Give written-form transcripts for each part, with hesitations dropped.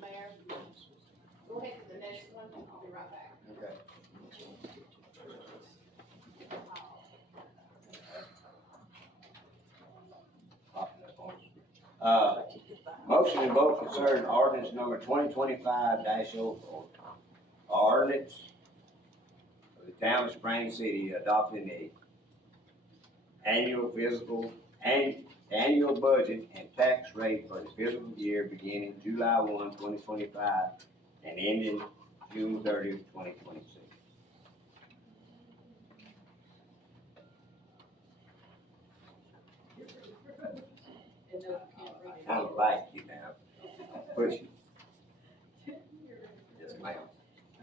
Mayor, go ahead to the next one, I'll be right back. Okay. Motion and vote concerning ordinance number 2025-04. Ordinance of the town of Spring City adopting the annual budget and tax rate for the fiscal year beginning July 1, 2025 and ending June 30th, 2026. And no, you can't read it. Kind of like you now. Push it. Yes, ma'am. I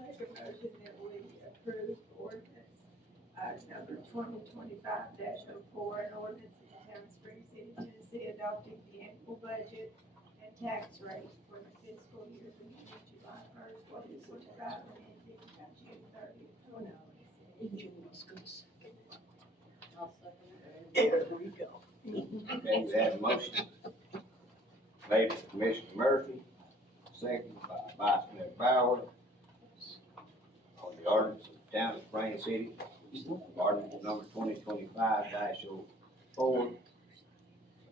make a motion that we approve ordinance, number 2025-04, an ordinance of the town of Spring City, Tennessee, adopting the annual budget and tax rate for the fiscal year beginning July 1st, 2025, and ending June 30th, 2026. I'll second it. There we go. Okay, we have a motion made by Commissioner Murphy, second by Vice Mayor Bauer, on the ordinance of the town of Spring City, ordinance number 2025-04,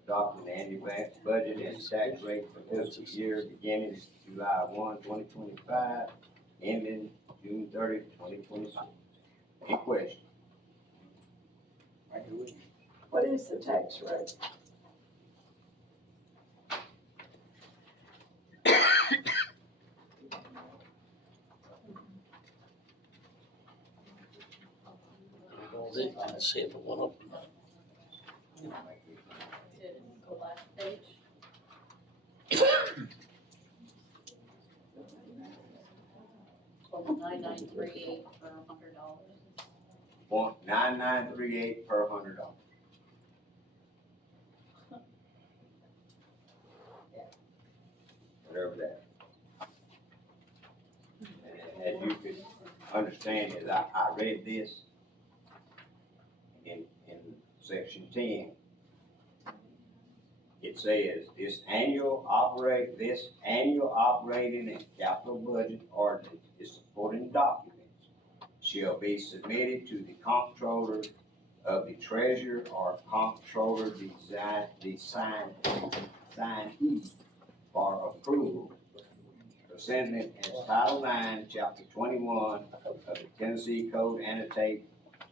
adopting the annual budget and tax rate for fiscal year beginning July 1, 2025, ending June 30, 2025. Any questions? What is the tax rate? Let's see if it went up or not. Go last page. $9938 for $100. 9938 per $100. Whatever that. And as you could understand, as I read this in section 10, it says this annual operating and capital budget ordinance is supporting documents shall be submitted to the comptroller of the treasurer or comptroller designee for approval. Presented as Title IX, Chapter 21 of the Tennessee Code annotated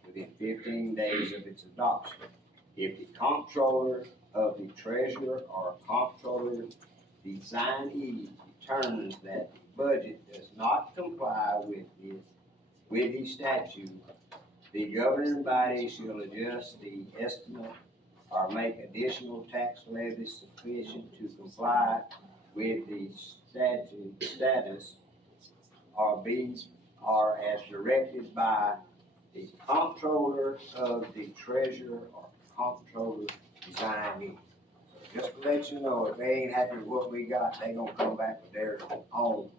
within 15 days of its adoption. If the comptroller of the treasurer or comptroller designee determines that the budget does not comply with his statute, the governing body shall adjust the estimate or make additional tax levies sufficient to comply with the status or as directed by the comptroller of the treasurer or comptroller designee. So just to let you know, if they ain't happy with what we got, they gonna come back with their own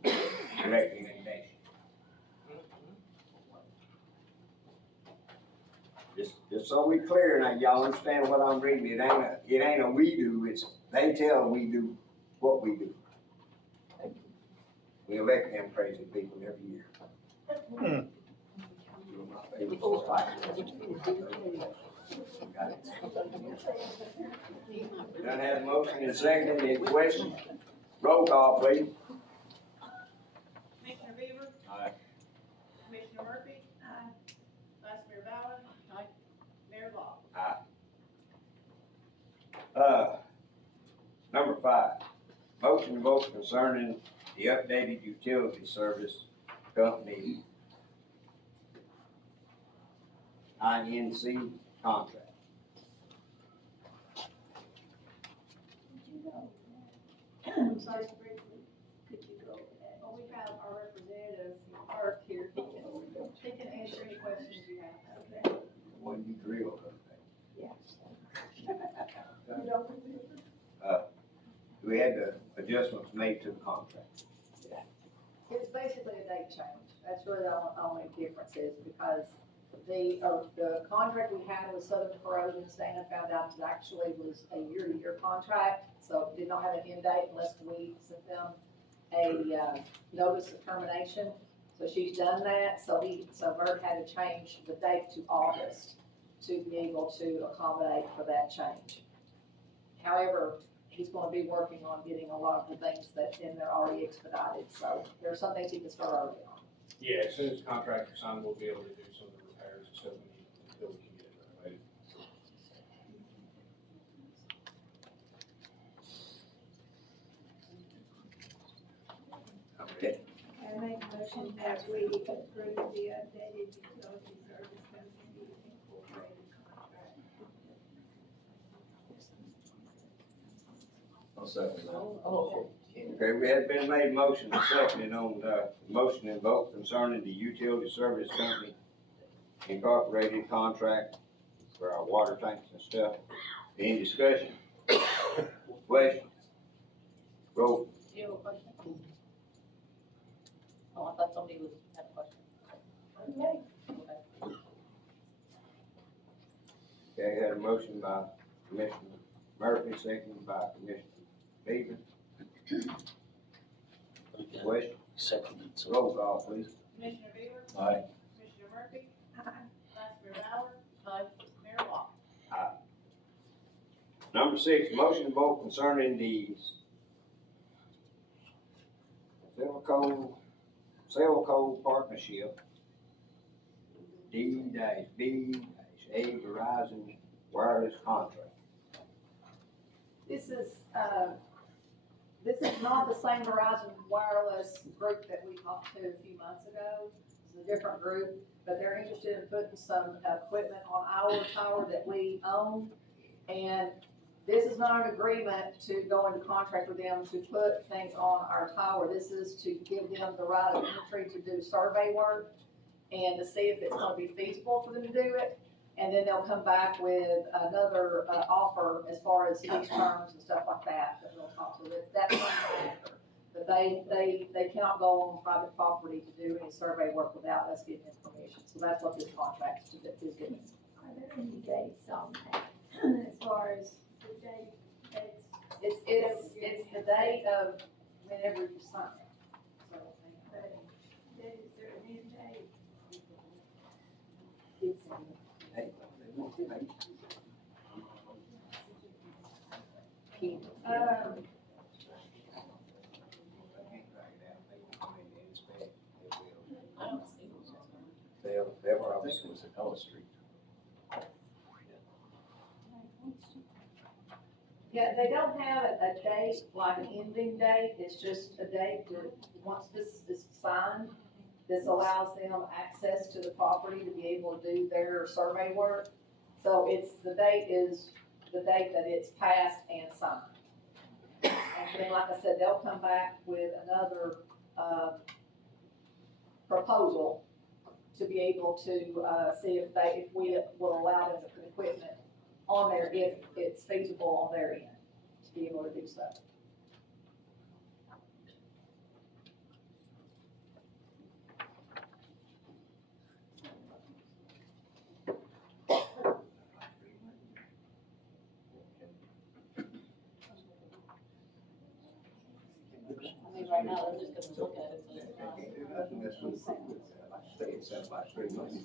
recommendation. Just so we clear now, y'all understand what I'm reading, it ain't a we do, it's they tell we do what we do. We elect them crazy people every year. Done have a motion and a second, any questions? Roll call, please. Commissioner Bieber. Aye. Commissioner Murphy. Aye. Vice Mayor Bauer. Aye. Mayor Law. Number 5, motion and vote concerning the updated utility service company INC contract. I'm sorry, briefly, could you go over that? Well, we have our representative, Art here, he can answer any questions you have. Okay. When you drill, okay. Yes. You don't remember? We had the adjustments made to the contract. It's basically a date change. That's really the only difference is because the contract we had with Southern Corrosion, Stan found out it actually was a year-to-year contract, so it did not have an end date unless we sent them notice of termination. So she's done that, so Bert had to change the date to August to be able to accommodate for that change. However, he's gonna be working on getting a lot of the things that's in there already expedited, so there are some things he can start early on. Yeah, as soon as the contractor's signed, we'll be able to do some of the repairs and stuff we need until we can get it renovated. Okay. I make a motion that we approve the updated utility service company incorporated contract. I'll second that. Okay, we had been made motion and seconded on, motion and vote concerning the utility service company incorporated contract for our water tanks and stuff. Any discussion? Question? Roll. Do you have a question? Oh, I thought somebody was, had a question. Okay. Okay, had a motion by Commissioner Murphy, seconded by Commissioner Beaver. Question? Second. So Roll call, please. Commissioner Bieber, Aye. Commissioner Murphy, Aye. Vice Mayor Bauer, Aye. Mayor Law. Number 6, motion and vote concerning the Cellco Partnership, D-B-A Verizon Wireless Contract. This is not the same Verizon Wireless group that we talked to a few months ago. It's a different group, but they're interested in putting some equipment on our tower that we own. And this is not an agreement to go into contract with them to put things on our tower. This is to give them the right of entry to do survey work and to see if it's gonna be feasible for them to do it. And then they'll come back with another, offer as far as lease terms and stuff like that we'll talk to. That's not after. But they cannot go on private property to do any survey work without us giving them permission. So that's what this contract is doing. Are there any dates on that, as far as the dates? It's the date of whenever you sign it. So, Is there an end date? it's, Hey, they want to make- I don't see what's They'll probably was at Ellis Street. yeah, they don't have a date, like an ending date, it's just a date that, once this is signed, this allows them access to the property to be able to do their survey work. So the date is the date that it's passed and signed. And then, like I said, they'll come back with another, proposal to be able to, see if we will allow them to put equipment on there if it's feasible on their end to be able to do so. I mean, right now, they're just gonna look at it, so it's not. They can't do nothing unless we say it's set by 3 months.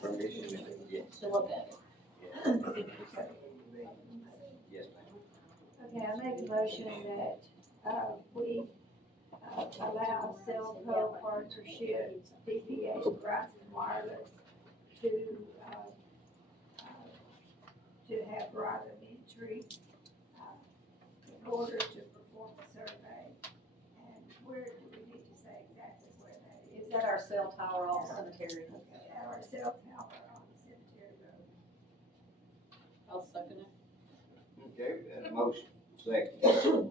Permission, yes, To look at it. yes, ma'am. Okay, I make a motion that, we, allow Cellco Partnership, DBA Verizon Wireless to, to have right of entry, in order to perform a survey. And where do we need to say exactly where that is? Is that our cell tower off Cemetery? At our cell tower on Cemetery Road. I'll second it. Okay, we had a motion, second,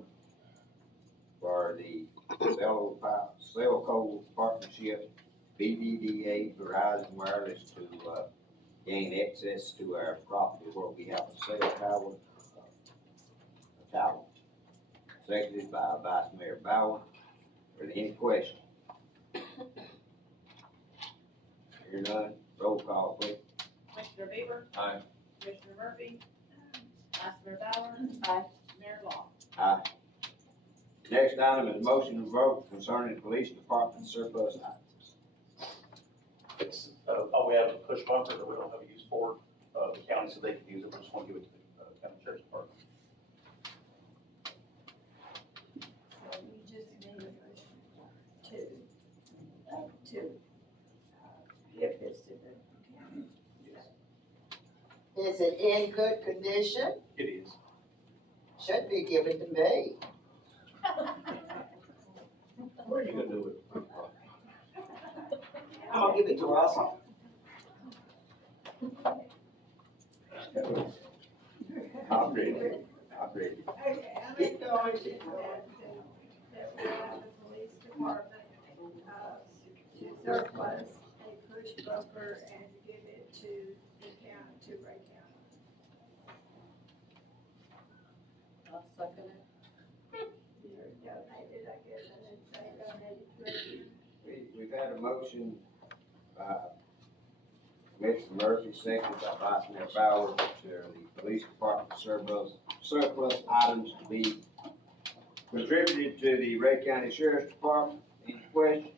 for the Cellco Partnership, BDDA Verizon Wireless to, gain access to our property where we have a cell tower, a tower. Seconded by Vice Mayor Bauer. Are there any questions? Hear none, roll call, please. Commissioner Bieber, Aye. Commissioner Murphy, Vice Vice Mayor Bauer. Aye. Mayor Law. Next item is motion to vote concerning the police department surplus items. It's, all we have is a push bumper that we don't have a use for, the county said they could use it, we just want to give it to the, county sheriff's department. So we just need a motion to give this to the county. Is it in good condition? It is. Should be given to me. What are you gonna do with it? I'm gonna give it to Russell. I'll read it. Okay, I make the motion that we allow the police department, to surplus a push bumper and give it to the county, to Ray County. I'll second it. You're donated, I guess, I didn't say donated to it. We've had a motion by Commissioner Murphy, seconded by Vice Mayor Bauer, to the police department surplus items to be contributed to the Ray County Sheriff's Department. Any question?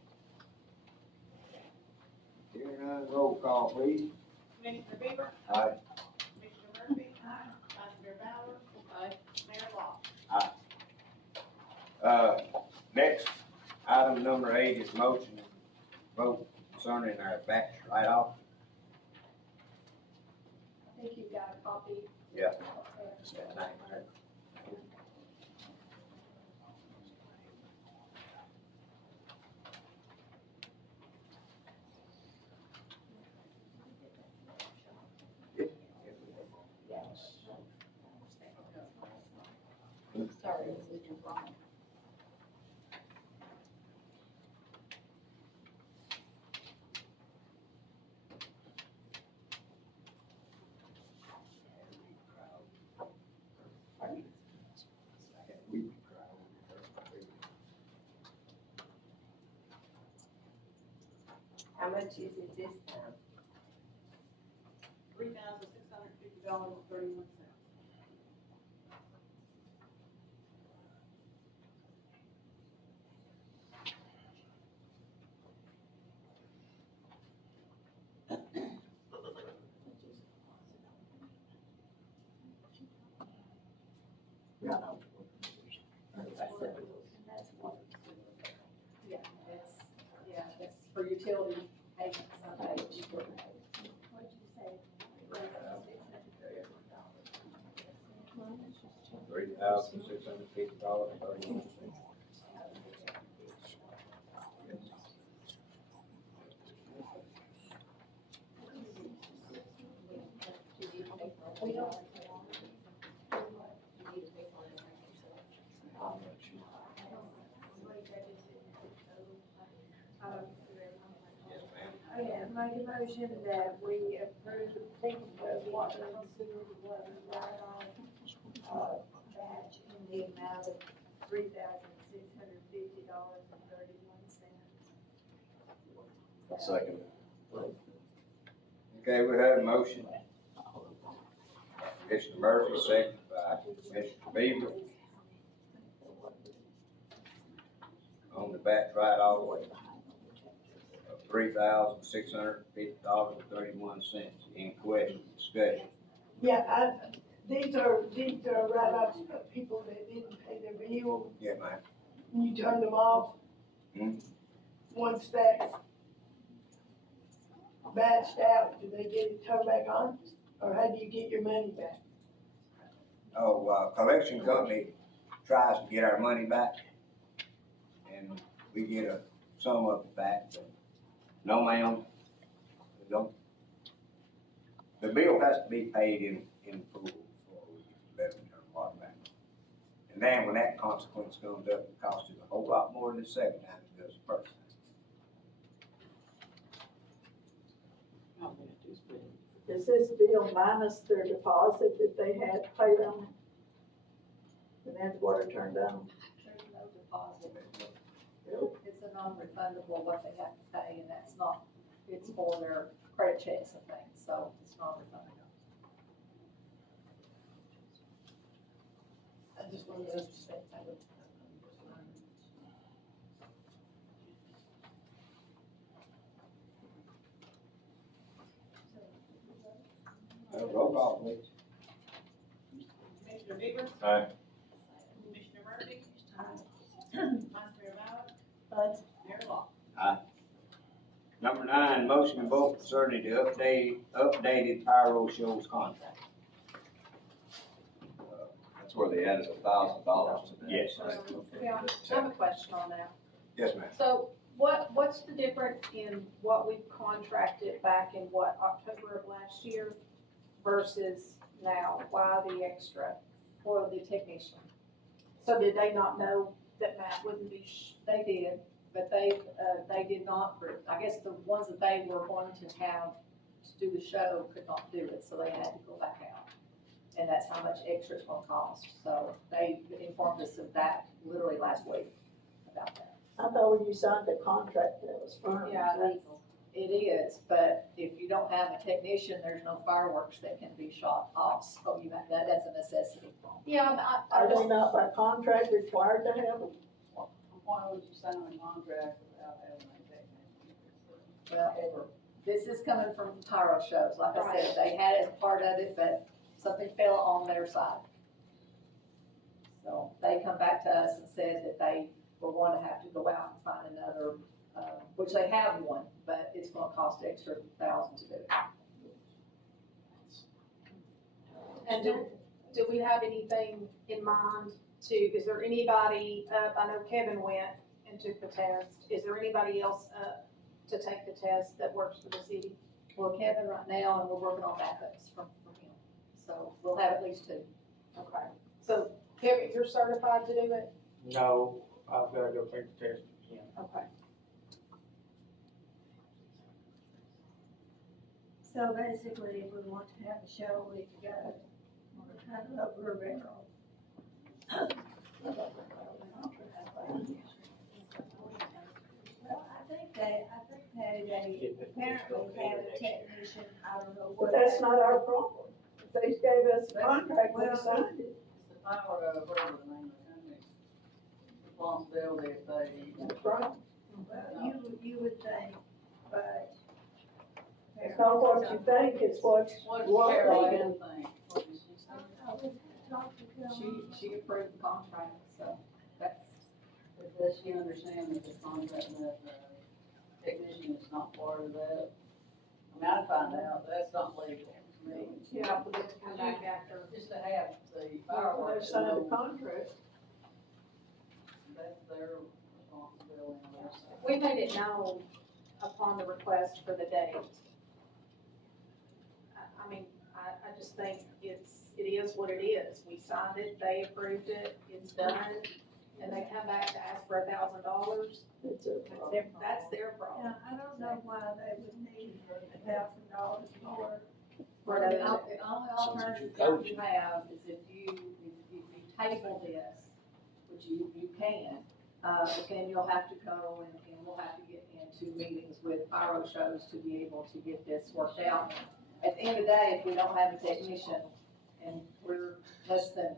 Hearing none, roll call, please. Commissioner Bieber. Aye. Commissioner Murphy. Vice Mayor Bauer. Aye. Mayor Law. Next, item number 8 is motion to vote concerning our batch write-off. I think you got a copy. Yeah. Okay. Sorry, this is your wrong. How much is it this time? $3,650.31. It's for utility payments, What'd you say? $3,650.31. We don't. Yes, ma'am. Okay, I make a motion that we approve the water and sewer write-off, batch in the amount of $3,650.31. Second. Okay, we had a motion. Commissioner Murphy, seconded by Commissioner Bieber. On the batch write-off of $3,650.31. Any question, discussion? Yeah, these are write-offs of people that didn't pay their bill, Yeah, ma'am. and you turned them off. Hmm. Once that's batched out, do they get it turned back on? Or how do you get your money back? Collection company tries to get our money back, and we get some of it back, but no, ma'am, we don't. The bill has to be paid in full before we let them turn the water back. And then when that consequence comes up, it costs us a whole lot more than the second time it does the first time. Is this bill minus their deposit that they had paid on it? And that's water turned on? There's no deposit. It's a non-refundable what they have to pay, and that's not, it's for their credit checks and things, so it's non-refundable. just wanted to understand. Roll call, please. Commissioner Bieber. Aye. Commissioner Murphy. Vice Mayor Bauer. Mayor Law. Number 9, motion to vote concerning the updated pyro shows contract. That's where they added $1,000 to that. Yes. Yeah, I have a question on that. Yes, ma'am. So what's the difference in what we contracted back in October of last year versus now? Why the extra for the technician? So did they not know that Matt wouldn't be, they did, but they did not, I guess the ones that they were wanting to have to do the show could not do it, so they had to go back out. And that's how much extra it's gonna cost. So they informed us of that literally last week about that. I thought when you signed the contract, that was firm. Yeah, it is, but if you don't have a technician, there's no fireworks that can be shot off, so that's a necessity. Yeah, I Are they just, not by contract required to have them? Why would you sign a contract without having a technician? well, this is coming from pyro shows, like I said, they had it as part of it, but something fell on their side. So they come back to us and said that they were going to have to go out and find another, which they have one, but it's gonna cost extra $1,000 to do it. And do we have anything in mind is there anybody I know Kevin went and took the test. Is there anybody else to take the test that works for the city? Well, Kevin right now, and we're working on backups from him, so we'll have at least 2. Okay. So Kevin, you're certified to do it? No, I've gotta go take the test again. Okay. So basically, if we want to have a show, we gotta have a rubber barrel. Well, I think they apparently have a technician, I don't know what. But that's not our problem. If they gave us a contract, we Well, signed it. It's the power of, whatever the name of the company, responsibility if they. That's right. Well, you would think, but. It's not what you think, it's what Carol they Ann do. think? What did she say? I was talking to them. She approved the contract, so that's, Does she understand that the contract, that the technician is not part of that? I mean, I'd find out, that's not legal to me. Yeah, we'll get to come back after. Just to have the They fireworks, signed a contract. that's their responsibility on their side. We made it known upon the request for the date. I mean, I just think it is what it is. We signed it, they approved it, it's done, and they come back to ask for $1,000. It's a That's their problem. Yeah, I don't know why they would need $1,000 more. the only alternative that you have is if you table this, which you can, but then you'll have to go and we'll have to get into meetings with pyro shows to be able to get this worked out. At the end of the day, if we don't have a technician, and we're less than,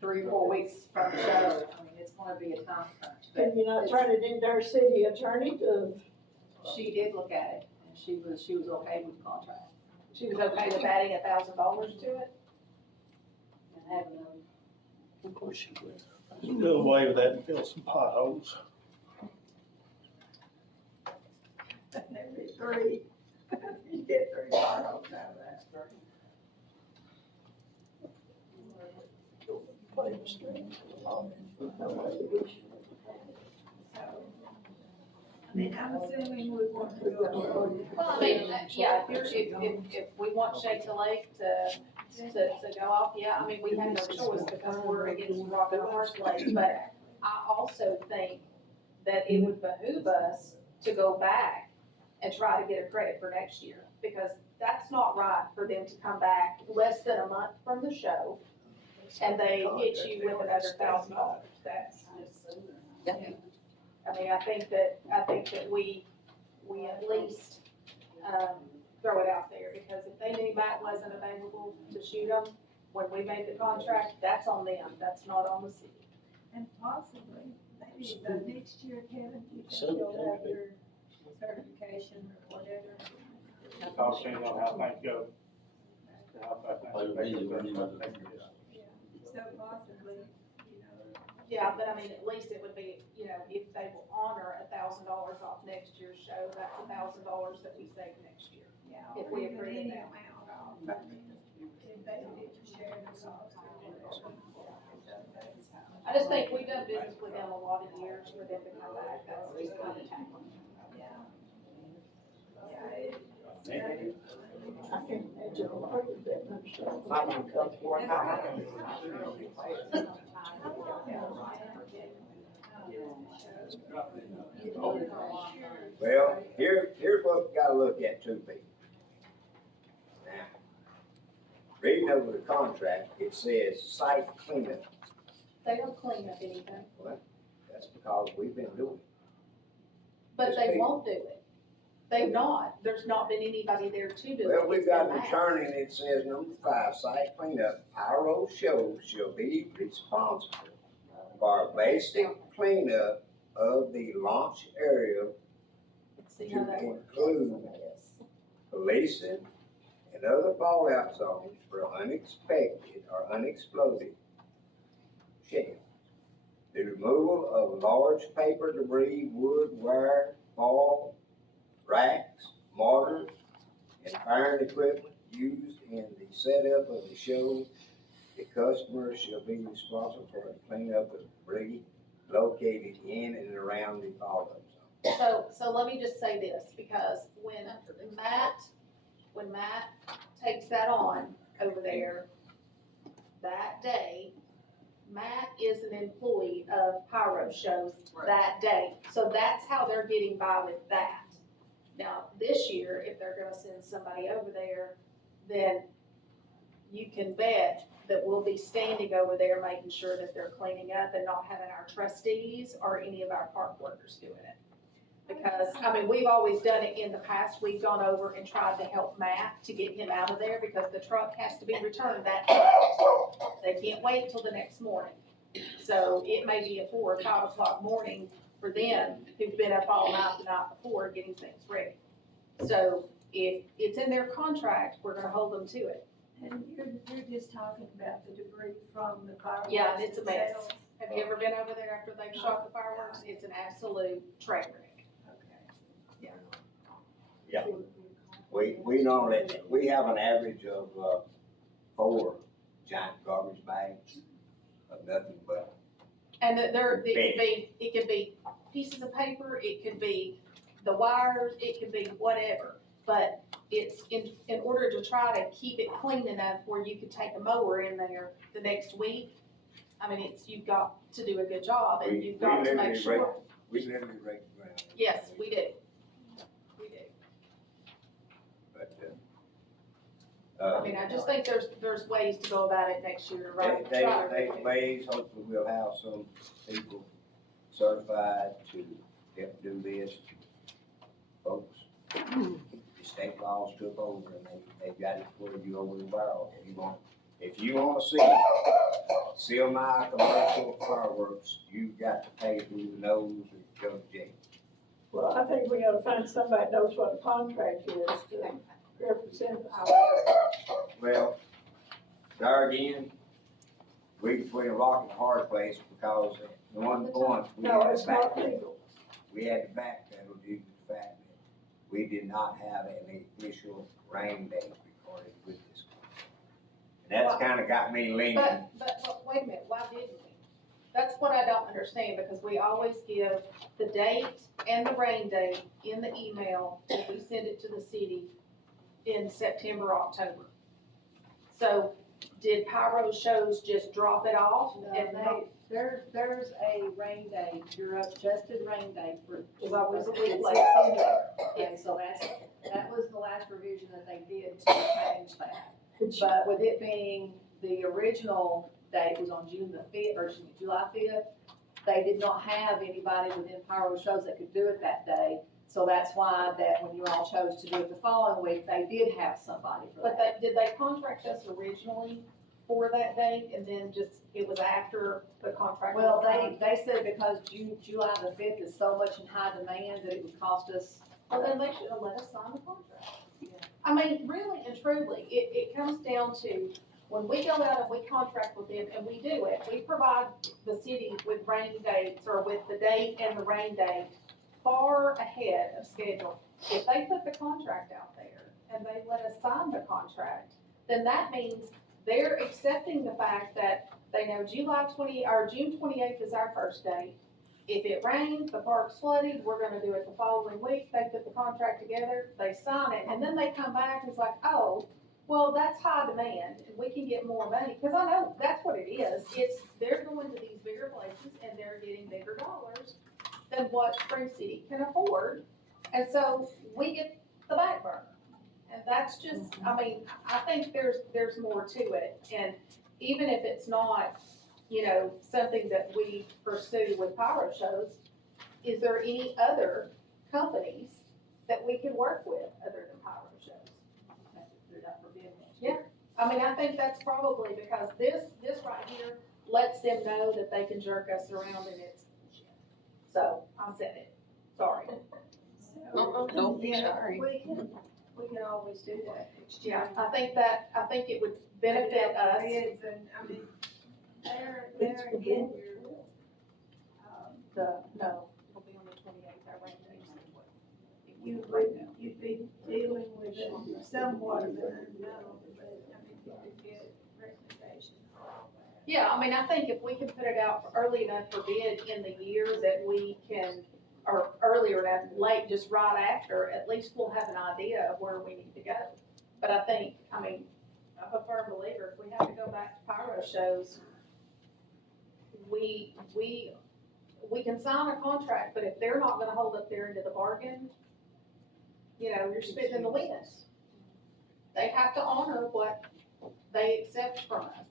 3 or 4 weeks from the show, I mean, it's gonna be a time crunch. But Can you not turn it into our city attorney to, she did look at it, and she was okay with the contract. She was okay with adding $1,000 to it? And having them. Of course you would. Do away with that and fill some potholes. Every 3, you get 3 bottles out of that. play the strings? I mean, I'm assuming we want to go. Well, I mean, yeah, if we want Shake the Lake to go off, yeah, I mean, we have no choice because we're against rock and a hard place. But I also think that it would behoove us to go back and try to get a credit for next year. Because that's not right for them to come back less than a month from the show and they hit you with another $1,000. That's just, I mean, I think that we at least, throw it out there, because if they knew Matt wasn't available to shoot them, when we made the contract, that's on them, that's not on the city. And possibly, maybe the next year, Kevin, you can go have your certification or whatever. It all depends on how things go. How fast things go. So possibly, you know. Yeah, but I mean, at least it would be, you know, if they will honor $1,000 off next year's show, that's $1,000 that we save next year. Yeah, If or we even agree to any that. amount off, I mean, if they did to share the cost or whatever. I just think we've done business with them a lot of years, for them to come back, that's just kind of tackling. Yeah. Yeah, I can imagine a lot of that, I'm sure. Well, here's what we gotta look at too, people. Now, reading over the contract, it says site cleanup. They don't clean up anything, That's because we've been doing it. but they won't do it. They've not, there's not been anybody there to do it. Well, we've It's got been an Matt. attorney and it says number 5, site cleanup, pyro show shall be responsible for basic cleanup of the launch area See how that to works. include policing and other fallout zones for unexpected or unexploded shells. The removal of large paper debris, wood, wire, ball, racks, mortars, and iron equipment used in the setup of the show. The customer shall be responsible for the cleanup of debris located in and around the fallout zone. So let me just say this, because when Matt takes that on over there, that day, Matt is an employee of Pyro Shows that day. So that's how they're getting by with that. Now, this year, if they're gonna send somebody over there, then you can bet that we'll be standing over there making sure that they're cleaning up and not having our trustees or any of our park workers doing it. Because, I mean, we've always done it in the past, we've gone over and tried to help Matt to get him out of there because the truck has to be returned that night. They can't wait till the next morning. So it may be a 4 or 5 o'clock morning for them who've been up all night the night before getting things ready. So if it's in their contract, we're gonna hold them to it. And you're just talking about the debris from the fireworks. Yeah, and it's a mess. themselves. Have you ever been over there after they've shot the fireworks? It's an absolute train wreck. We normally, we have an average of, 4 giant garbage bags of nothing but. And it could be pieces of paper, it could be the wires, it could be whatever. But it's in order to try to keep it clean enough where you could take a mower in there the next week. I mean, you've got to do a good job and you've got to make sure. We literally rake the ground. Yes, we do. We do. But, I mean, I just think there's ways to go about it next year, right? They ways, hopefully we'll have some people certified to help do this. Folks, the state laws took over and they got it for you over the barrel. If you want to see my commercial fireworks, you've got to pay through the nose and go to jail. Well, I think we gotta find somebody that knows what a contract is to represent us. Well, there again, we between a rock and a hard place because at one point, No, it's not legal. we had to backpedal due to the fact that we did not have an official rain date recorded with this contract. And that's kinda got me leaning. But wait a minute, why didn't we? That's what I don't understand, because we always give the date and the rain date in the email, and we send it to the city in September, October. So did Pyro Shows just drop it off? And There's a rain date, your adjusted rain date for. It's always a week It's later. in there. And so that was the last revision that they did to change that. But with it being, the original date was on June the 5th, or excuse me, July 5th, they did not have anybody within Pyro Shows that could do it that day. So that's why that when you all chose to do it the following week, they did have somebody for But that. did they contract us originally for that date, and then just, it was after the contract was Well, signed? they said because July the fifth is so much in high demand that it would cost us. Well, then they should have let us sign the contract. I mean, really and truly, it comes down to, when we go out and we contract with them, and we do it, we provide the city with rain dates, or with the date and the rain date far ahead of schedule. If they put the contract out there, and they let us sign the contract, then that means they're accepting the fact that they know June 28th is our first date. If it rains, the park's flooded, we're gonna do it the following week, they put the contract together, they sign it, and then they come back and it's like, oh, well, that's high demand, and we can get more money, cause I know that's what it is, they're going to these bigger places and they're getting bigger dollars than what Spring City can afford, and so we get the back burner. And that's just, I mean, I think there's more to it, and even if it's not, something that we pursue with pyro shows, is there any other companies that we can work with other than pyro shows? Yeah, I mean, I think that's probably because this right here lets them know that they can jerk us around and it's bullshit. So, I said it, sorry. Don't be sorry. We can always do that. Yeah, I think it would benefit us. Bids and, I mean, they're again, No, it'll be on the 28th, our rain date. you'd be dealing with somewhat of an unknown, but I mean, you could get recommendations. Yeah, I mean, I think if we can put it out early enough for bid in the year that we can, or earlier enough, late, just right after, at least we'll have an idea of where we need to go. But I think, I mean, I'm a firm believer, if we have to go back to pyro shows, we can sign a contract, but if they're not gonna hold up their end of the bargain, you're spitting in the wind. They have to honor what they accept from us.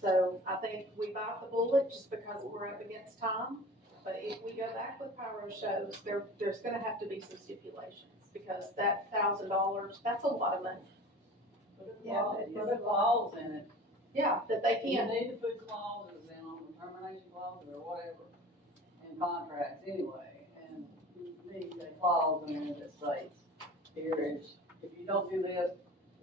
So I think we bite the bullet just because we're up against time, but if we go back with pyro shows, there's gonna have to be some stipulations, because that $1,000, that's a lot of money. Put a clause in it. Yeah, that they You can't, need to put clauses in on the termination clause or whatever in contracts anyway. And you need a clause in there that states, here is, if you don't do this,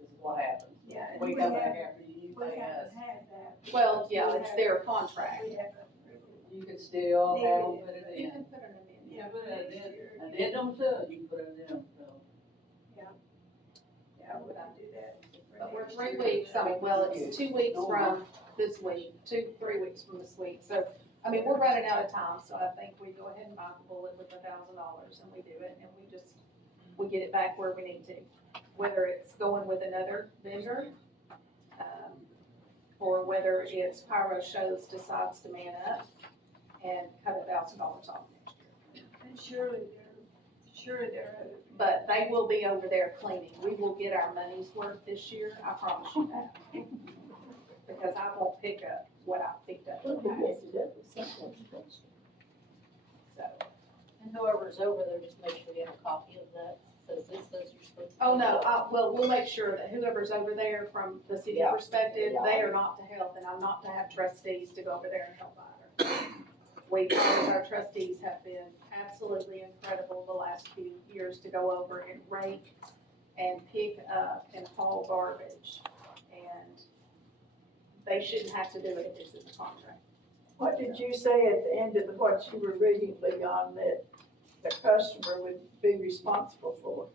this is what happens. Yeah, and We we come back haven't, after you, you we pay us. haven't had that. well, yeah, it's their contract. We haven't really. You can still have them put it You in. can put an amendment. You put it in, addendum to, you can put it in, so. Yeah, would I do that? But we're 3 weeks, I mean, well, it's 2 weeks from this week, 3 weeks from this week, so, I mean, we're running out of time, so I think we go ahead and bite the bullet with $1,000, and we do it, and we get it back where we need to. Whether it's going with another vendor, or whether it's Pyro Shows decides to man up and cut $1,000 off next year. And surely there are. But they will be over there cleaning. We will get our money's worth this year, I promise you that. Because I won't pick up what I picked up in the past. So, And whoever's over there, just make sure you have a copy of that, says this says you're supposed to. oh no, we'll make sure that whoever's over there from the city Yeah. perspective, they are not to help, and I'm not to have trustees to go over there and help either. Our trustees have been absolutely incredible the last few years to go over and rake and pick up and haul garbage. And they shouldn't have to do it if it's in the contract. What did you say at the end of what you were reading, Leon, that the customer would be responsible for?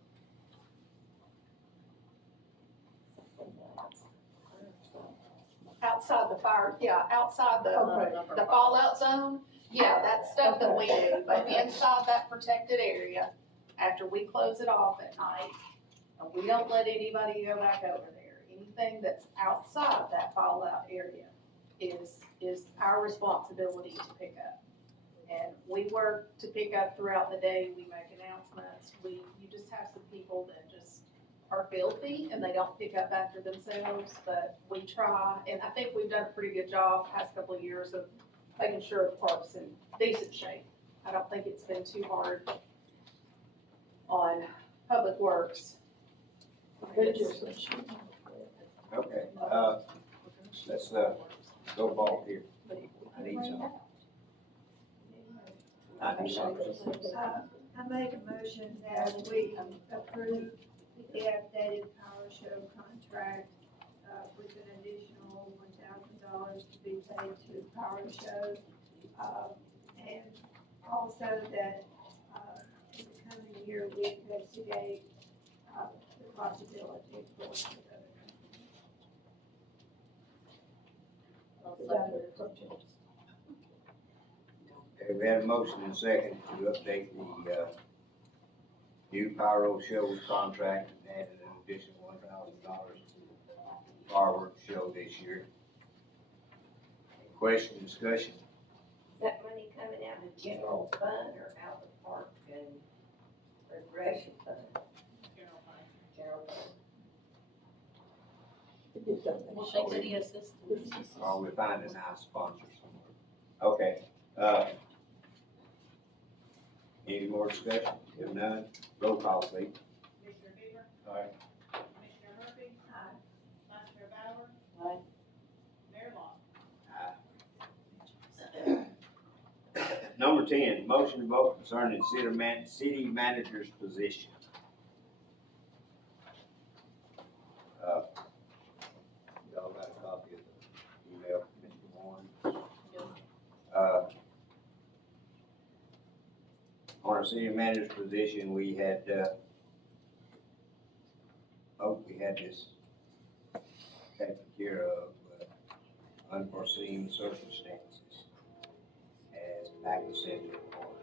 Outside the fire, yeah, outside Okay. the fallout zone, yeah, that's stuff that we do, but inside that protected area, after we close it off at night, we don't let anybody go back over there. Anything that's outside that fallout area is our responsibility to pick up. And we work to pick up throughout the day, we make announcements, you just have some people that just are filthy and they don't pick up after themselves, but we try, and I think we've done a pretty good job past couple of years of making sure the park's in decent shape. I don't think it's been too hard on Public Works. They just- Okay, let's, go ball here. I need some. I need some. I make a motion that we approve the updated Power Show contract, with an additional $1,000 to be paid to Power Show. And also that, in the coming year, we investigate, the possibility of going with other companies. Okay, we had a motion and a second to update the, new Pyro Show contract and added an additional $1,000 to the fireworks show this year. Any question, discussion? Is that money coming out of general fund or out of park and recreation fund? General fund. Well, Shake City assistance. Or we find a nice sponsor somewhere. Okay, any more discussion? If none, roll call, please. Commissioner Bieber. Aye. Commissioner Murphy. Aye. Vice Chair Bauer. Aye. Mayor Long. Number 10, motion to vote concerning city manager's position. Y'all got a copy of the email from Mr. Warren? On our city manager's position, we had, we had this taken care of, unforeseen circumstances, as Packard said before.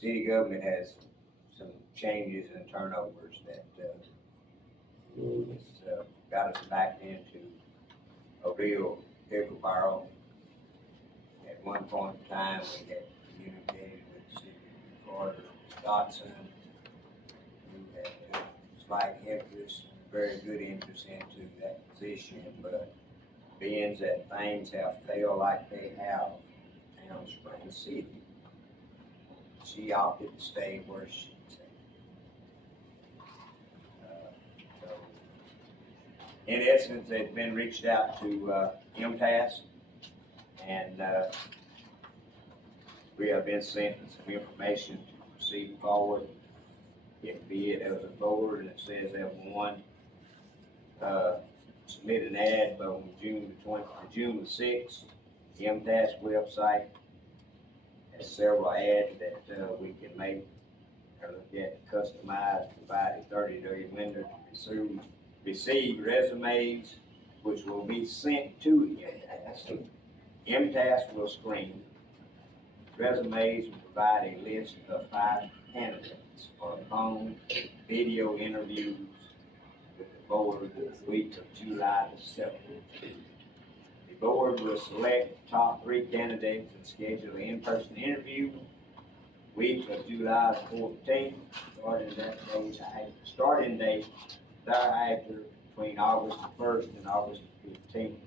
City government has some changes and turnovers that, has, got us back into a real pickle barrel. At one point in time, we had communicated with the city recorder, Dotson, who had slight interest, very good interest into that position, but being that things have failed like they have down Spring City, she opted to stay where she's at. So, in essence, it's been reached out to MTAS, and we have been sent some information to proceed forward. It be it as a board, and it says that one submit an ad on June the 6th. The MTAS website has several ads that we can make or look at, customize, provide a 30-day window to receive resumes, which will be sent to MTAS. MTAS will screen resumes and provide a list of 5 candidates for phone, video interviews with the board the week of July the 7th. The board will select the top 3 candidates and schedule an in-person interview week of July the 14th, starting date thereafter between August the 1st and August the 15th.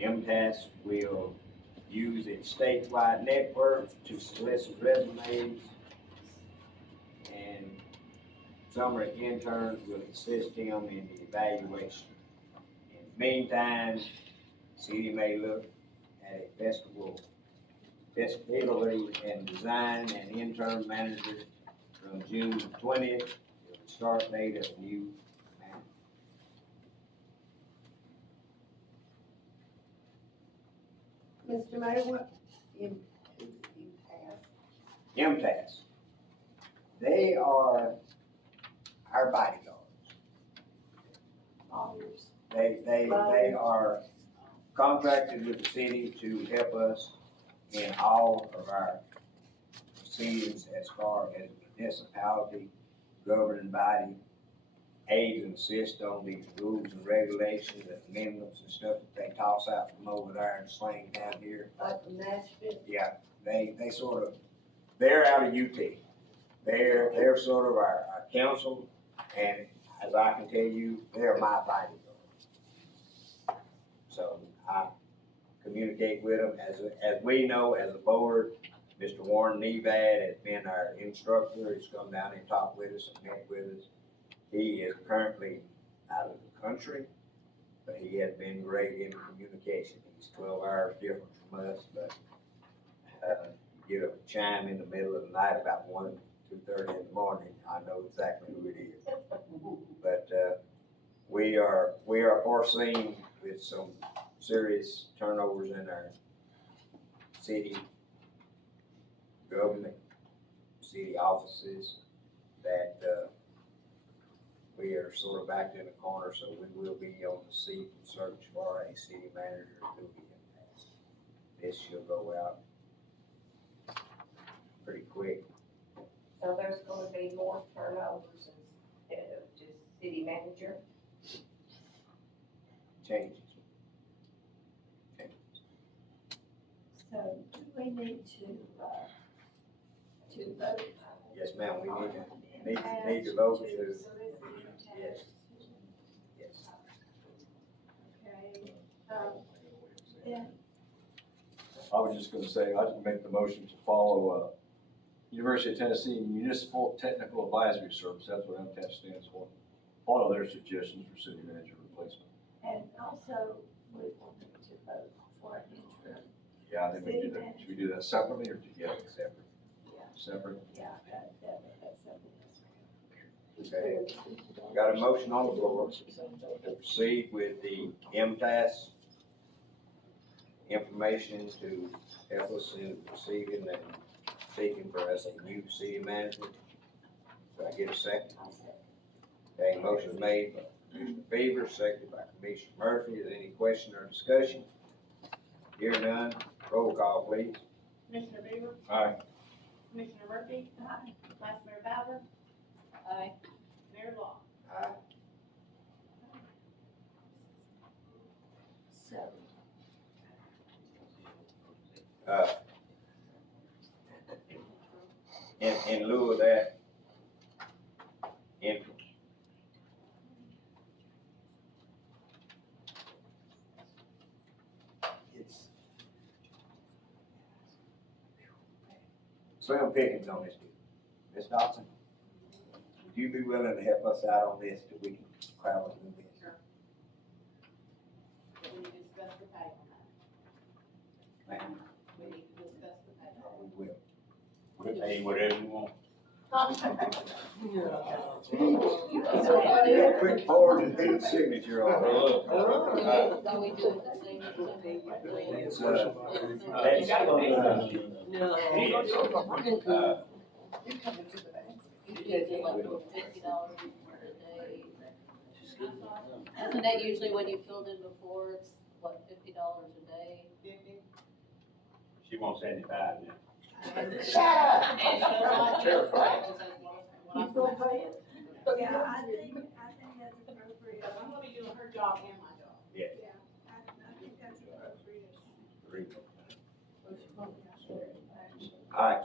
MTAS will use its statewide network to solicit resumes, and summer interns will assist him in the evaluation. In the meantime, the city may look at a festival and design and intern manager from June 20th to the start date of the new manager. Mr. Mayor, what, MTAS. They are our bodyguards. They are contracted with the city to help us in all of our proceedings as far as municipality, governing body, aid and assist on these rules and regulations and amendments and stuff that they toss out from over there and sling down here. like from Nashville? Yeah, they sort of, they're out of UT. They're sort of our council, and as I can tell you, they're my bodyguards. So I communicate with them, as we know, as a board, Mr. Warren Nevad has been our instructor, he's come down and talked with us and met with us. He is currently out of the country, but he has been great in communication. He's 12 hours different from us, but, get a chime in the middle of the night about 2:30 in the morning, I know exactly who it is. But, we are foreseeing with some serious turnovers in our city government, city offices, that, we are sort of backed in the corner, so we will be on the seat and search for a city manager to be in. This should go out pretty quick. So there's gonna be more turnovers instead of just city manager. Changes. So do we need to vote? Yes, ma'am, we need to vote to, yes, yes. Okay, yeah, I was just gonna say, I just make the motion to follow, University of Tennessee Municipal Technical Advisory Service, that's what MTS stands for. Follow their suggestions for city manager replacement. and also we will need to vote for an interim. Yeah, I think we do that, should we do that separately or together? Separate. Separate? Yeah, that's something. Okay, got a motion on the floor to proceed with the MTS information to help us in receiving and seeking for us a new city manager. Do I get a second? Okay, motion made by Commissioner Beaver, seconded by Commissioner Murphy. Is there any question or discussion? Hear none, roll call please. Commissioner Beaver? Aye. Commissioner Murphy? Vice Mayor Bowser? Aye. Mayor Law? Aye. So, In lieu of that, it's slim pickings on this deal. Ms. Dodson, would you be willing to help us out on this, that we can crowd through this? We need to discuss the pay on that. Ma'am, We need to discuss the pay. we will. We'll pay you whatever you want. Quick forward and hit the signature on it. Are we doing the same thing? It's, No. Usually like $50 a day. Isn't that usually when you filled in before, it's what, $50 a day? She wants 75 now. You gonna pay it? yeah, I think that's appropriate. I'm gonna be doing her job and my job. Yeah, I think that's appropriate. All right.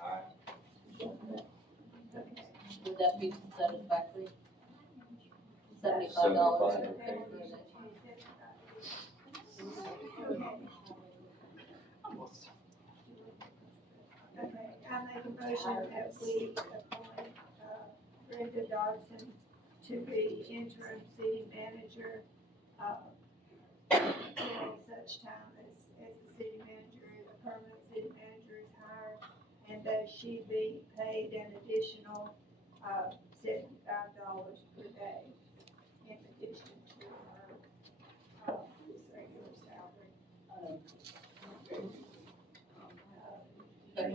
All right. Would that be satisfactory? $75. Okay, I make a motion that we appoint, Brenda Dodson to be interim city manager, until such time as the city manager, a permanent city manager is hired, and that she be paid an additional, $75 per day in addition to her, regular salary.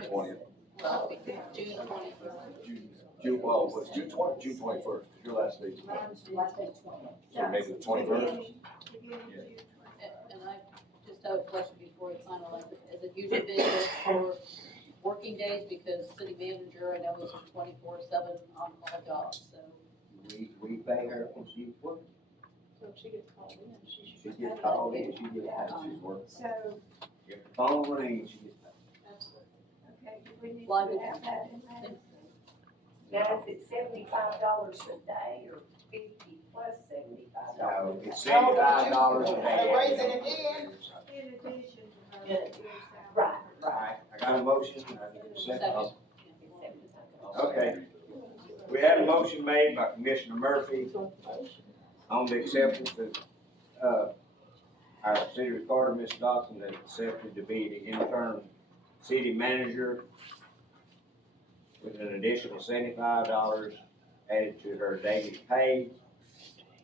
Twentieth. Well, it'd be June 21st. June 21st, your last day's May. Last day 20. So make it the 21st? Beginning June 21st. And I just have a question before it's finalized. Has it usually been just for working days? Because city manager, I know is 24/7 on all jobs, so. We pay her when she's working. So if she gets called in, she should. She gets called in, she gets paid. She's working. So, If the phone rings, she gets paid. okay, do we need Well, I to would- have that in there? Now, is it $75 a day or 50 plus $75? So it's $75 a day. In addition to her regular salary. Right, All right, I got a motion, I need a second. Second. Okay, We had a motion made by Commissioner Murphy on the acceptance of, our city recorder, Ms. Dawson, that accepted to be the interim city manager with an additional $75 added to her daily pay.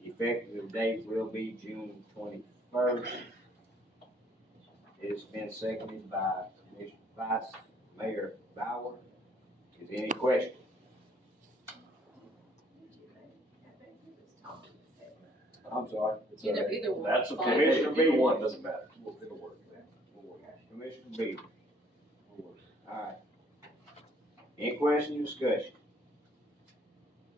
Effective date will be June 21st. It's been seconded by Commissioner Vice Mayor Bauer. Is there any question? I'm sorry. Either one. That's okay, Commissioner either Beaver. one, doesn't matter, it'll work. Commissioner Beaver. Alright. Any question or discussion?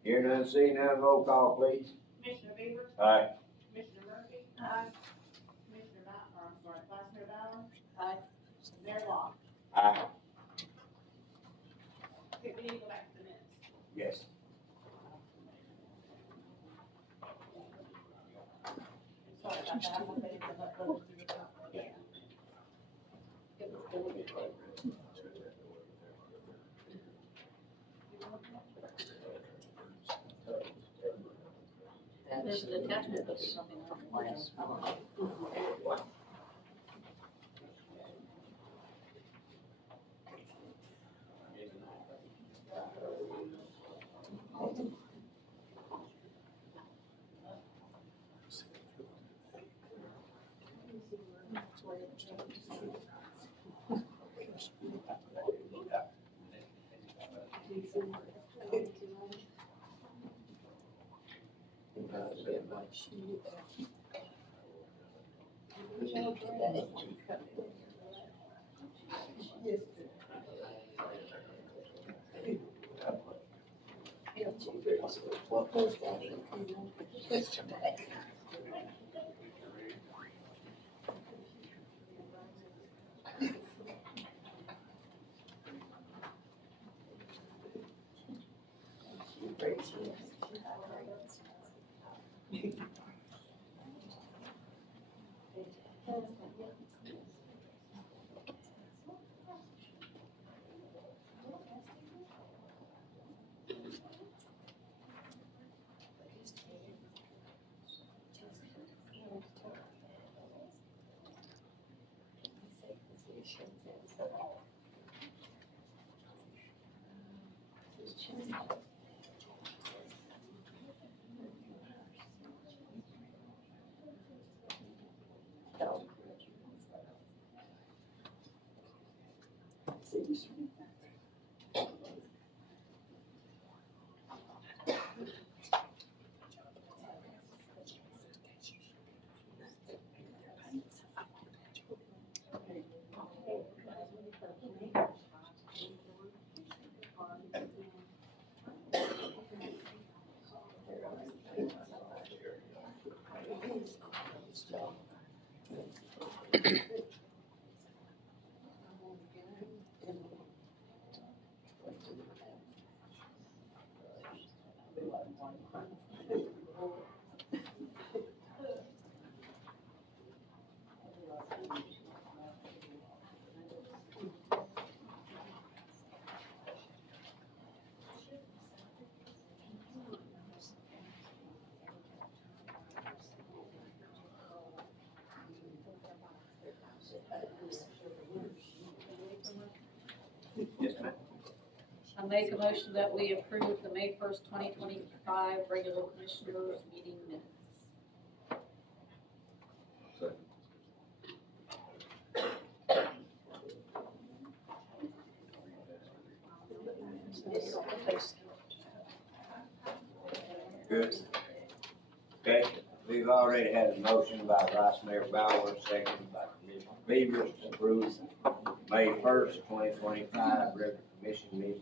Hear none, see none, roll call please. Commissioner Beaver, Aye. Commissioner Murphy, Aye. Commissioner Vice Mayor Bauer. Aye. Mayor Law. Aye. Okay, we need to go back to the minutes. Yes. Sorry about that, I'm not ready for that. Yeah. There's an attachment of something else. What was that yesterday? Yes, ma'am. I make a motion that we approve the May 1st, 2025 regular commissioners meeting minutes. Good. Okay, we've already had a motion by Vice Mayor Bauer, seconded by Commissioner Beaver to approve May 1st, 2025 regular commission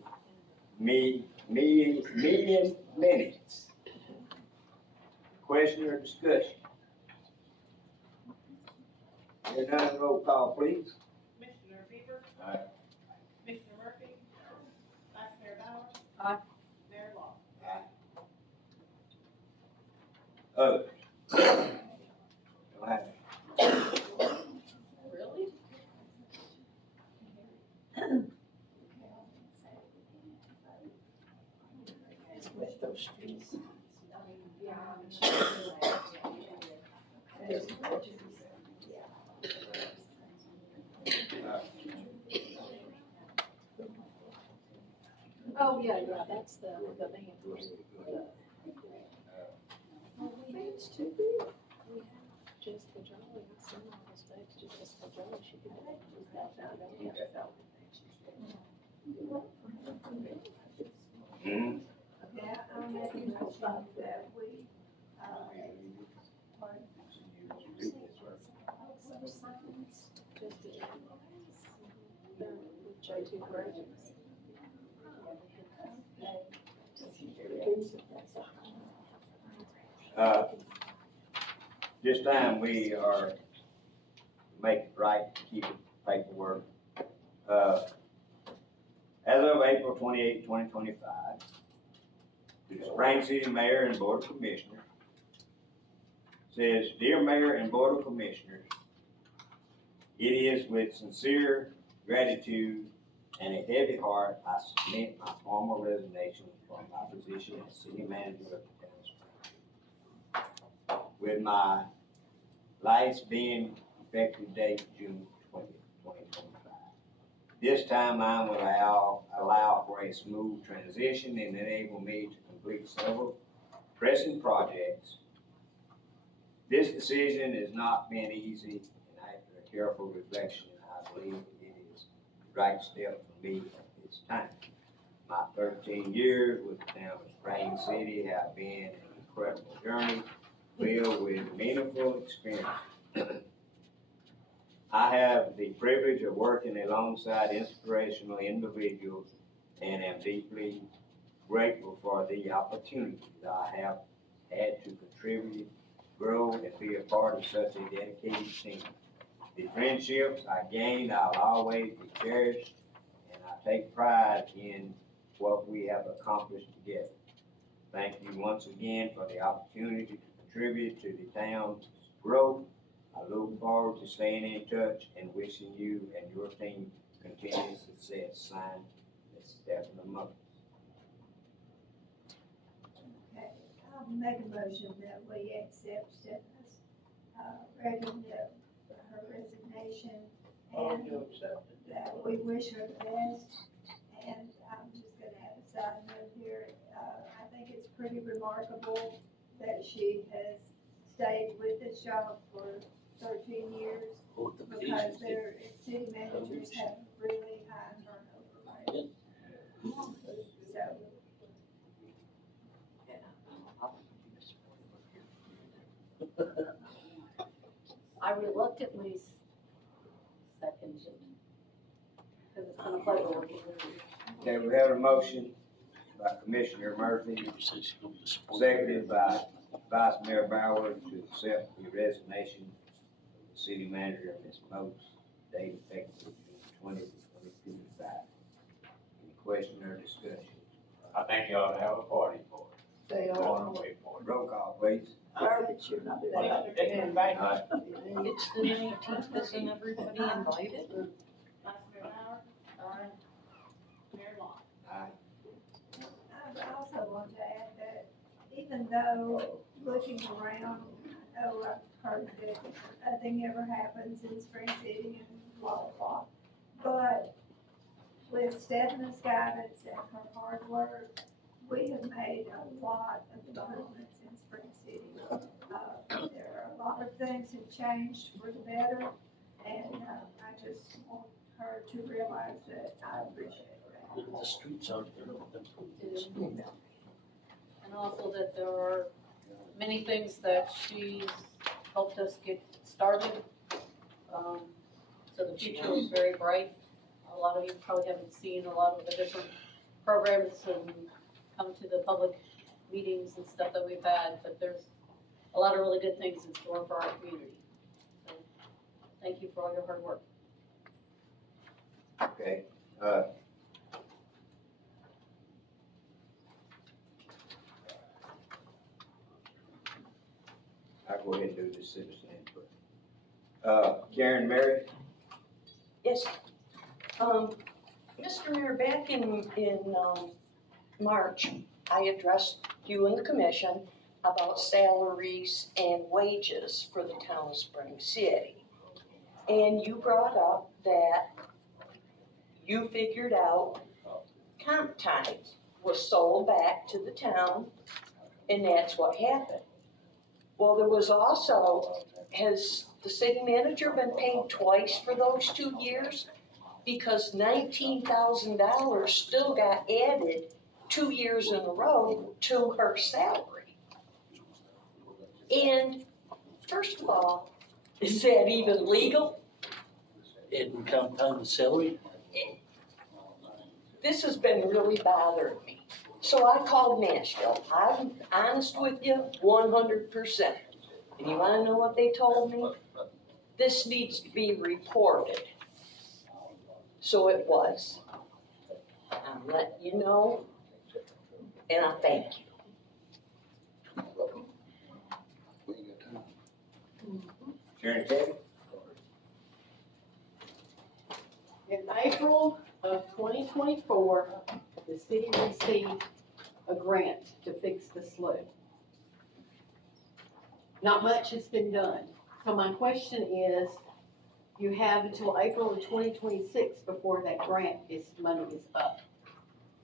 meeting minutes. Question or discussion? Hear none, roll call please. Commissioner Beaver. Aye. Commissioner Murphy. Vice Mayor Bauer. Aye. Mayor Law. Others? Don't have any. Really? that we, JT graduates. This time we are make it right to keep it paperwork. As of April 28, 2025, to the Spring City Mayor and Board of Commissioners, says, Dear Mayor and Board of Commissioners, it is with sincere gratitude and a heavy heart I submit my formal resignation from my position as City Manager of the town of Spring. With my last being effective date June 20th, 2025. This time I will allow for a smooth transition and enable me to complete several pressing projects. This decision has not been easy, and after a careful reflection, I believe it is the right step for me at this time. My 13 years with the town of Spring City have been an incredible journey filled with meaningful experience. I have the privilege of working alongside inspirational individuals and am deeply grateful for the opportunities I have had to contribute, grow, and be a part of such a dedicated team. The friendships I gained I'll always be cherished, and I take pride in what we have accomplished together. Thank you once again for the opportunity to contribute to the town's growth. I look forward to staying in touch and wishing you and your team continued success. Signed, Ms. Stephanie Moses. okay, I'll make a motion that we accept Stephanie's, her resignation, and that we wish her the best. And I'm just gonna add a side note here, I think it's pretty remarkable that she has stayed with this job for 13 years, because their city managers have really high turnover rate. So, I reluctantly second it, because it's been a pleasure working with you. Okay, we have a motion by Commissioner Murphy, seconded by Vice Mayor Bauer to accept the resignation of the city manager, Ms. Moses, date effective June 20th, 2025. Any question or discussion? I think you ought to have a party for it. They Go are. on and wait for it. Roll call, please. It should not be that. Aye. It's the 19th, isn't everybody invited? Vice Mayor Bauer? Aye. Mayor Long? Aye. I also want to add that even though looking around, I've heard that nothing ever happens in Spring City and blah, blah, blah. But with Stephanie's guidance and her hard work, we have made a lot of improvements in Spring City. There are a lot of things have changed for the better, and I just want her to realize that I appreciate that. The streets out there. And also that there are many things that she's helped us get started. So the future is very bright. A lot of you probably haven't seen a lot of the different programs and come to the public meetings and stuff that we've had, but there's a lot of really good things in store for our community. So thank you for all your hard work. Okay, I'll go ahead and do the citizen input. Karen Mary? Yes. Mr. Mayor, back in March, I addressed you and the commission about salaries and wages for the town of Spring City. And you brought up that you figured out comp time was sold back to the town, and that's what happened. Well, there was also, has the city manager been paid twice for those 2 years? Because $19,000 still got added 2 years in a row to her salary. And first of all, is that even legal? It can come down to salary. This has been really bothering me. So I called Nashville. I'm honest with you, 100%. And you wanna know what they told me? This needs to be reported. So it was. I'm letting you know, and I thank you. Sharon Kevin? In April of 2024, the city received a grant to fix the slough. Not much has been done. So my question is, you have until April of 2026 before that money is up.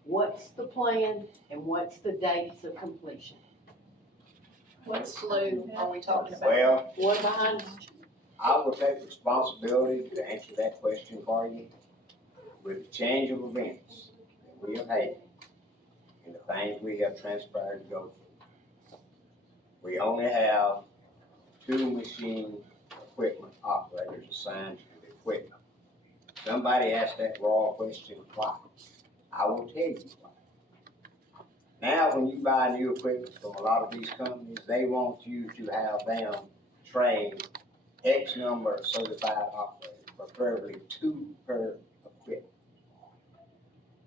What's the plan and what's the dates of completion? What slough are we talking about? Well, One behind, I will take responsibility to answer that question for you. With the change of events that we have had and the things we have transpired to go through, we only have 2 machine equipment operators assigned to the equipment. Somebody asked that raw question, why? I will tell you why. Now, when you buy new equipment from a lot of these companies, they want you to have them train X number of certified operators, preferably 2 per equipment.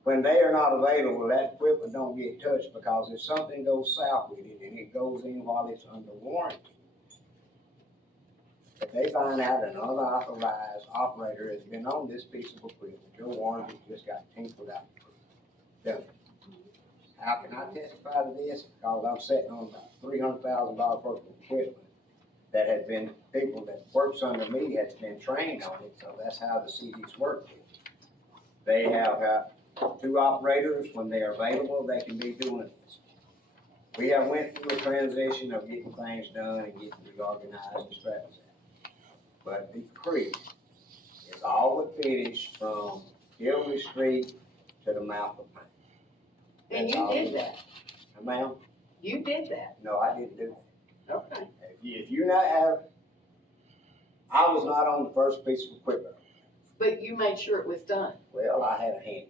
When they are not available, that equipment don't get touched, because if something goes south with it and it goes in while it's under warranty, if they find out another authorized operator has been on this piece of equipment, your warranty just got tinkered out. Done. How can I testify to this? Because I'm sitting on about $300,000 worth of equipment that has been, people that works under me has been trained on it, so that's how the cities work. They have 2 operators. When they are available, they can be doing this. We have went through a transition of getting things done and getting reorganized and strategized. But the creek is all but finished from Hillary Street to the mouth of Pine. and you did that. Ma'am? You did that. No, I didn't do that. Okay. If you not have, I was not on the first piece of equipment. But you made sure it was done. Well, I had a hand.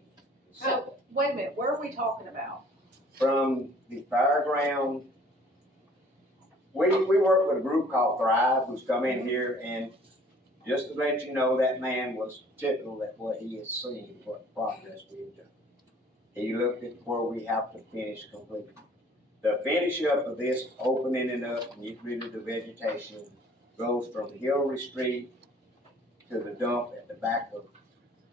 So, wait a minute, where are we talking about? From the fairground, we work with a group called Thrive, who's come in here, and just to let you know, that man was typical at what he has seen, what progress we've done. He looked at where we have to finish completely. The finish up of this, opening it up and get rid of the vegetation, goes from Hillary Street to the dump at the back of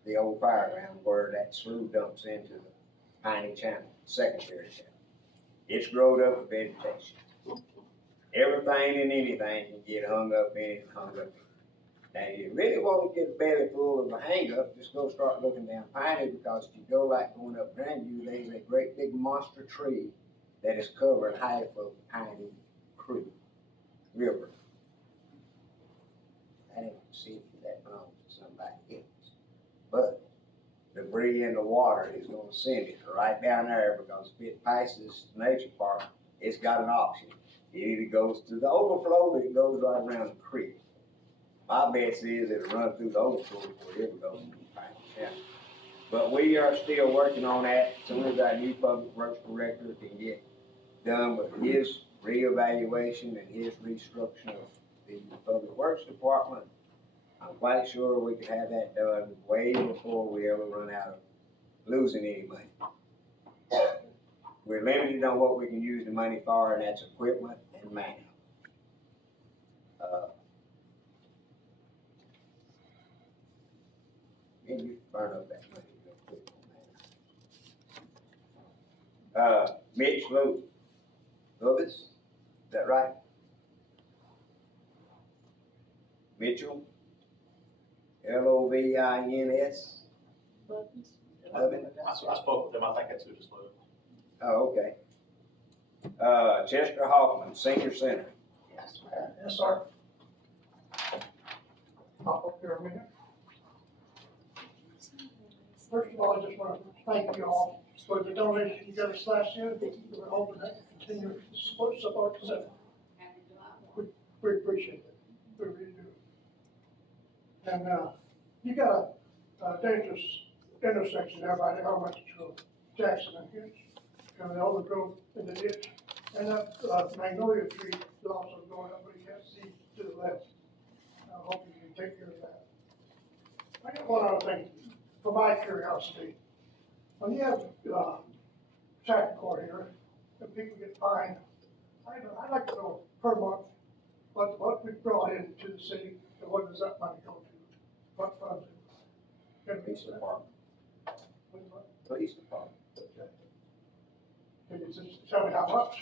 the old fairground, where that slough dumps into the Piney Channel, secondary channel. It's growed up with vegetation. Everything and anything can get hung up in it, hung up in it. Now, you really want to get a belly full of a hang up, just go start looking down Piney, because if you go like going up Grandview, there's a great big monster tree that is covering half of Piney Creek River. That ain't the city, that belongs to somebody else. But debris in the water is gonna send it right down there, because if it passes the nature park, it's got an option. It either goes to the overflow or it goes right around the creek. My bet is it'll run through the overflow before it ever goes to the Piney Channel. But we are still working on that. As soon as our new public works director can get done with his reevaluation and his restructuring of the public works department, I'm quite sure we could have that done way before we ever run out of losing any money. We're limited on what we can use the money for, and that's equipment and man. Maybe you burn up that money real quick on that. Mitch Lovis, is that right? Mitchell, Lovins. Lovins? I spoke with them, I think that's who just lived. Oh, okay. Chester Hoffman, Senior Center. Yes, sir. Hop up here a minute. First of all, I just want to thank you all for the donation you gave us last year. We're hoping that continue to support us. We appreciate it, we really do. And, you got a dangerous intersection there by the elementary school, Jackson and Hughes, and the overgrowth in the ditch. And that, Magnolia Tree is also going up, but you can't see to the left. I hope you can take care of that. I got one other thing, for my curiosity. When you have, traffic court here, and people get fined, I'd like to know per month, what we brought into the city, and what does that money go to? What funds it? Can we Police department. Police department. Can you just tell me how much?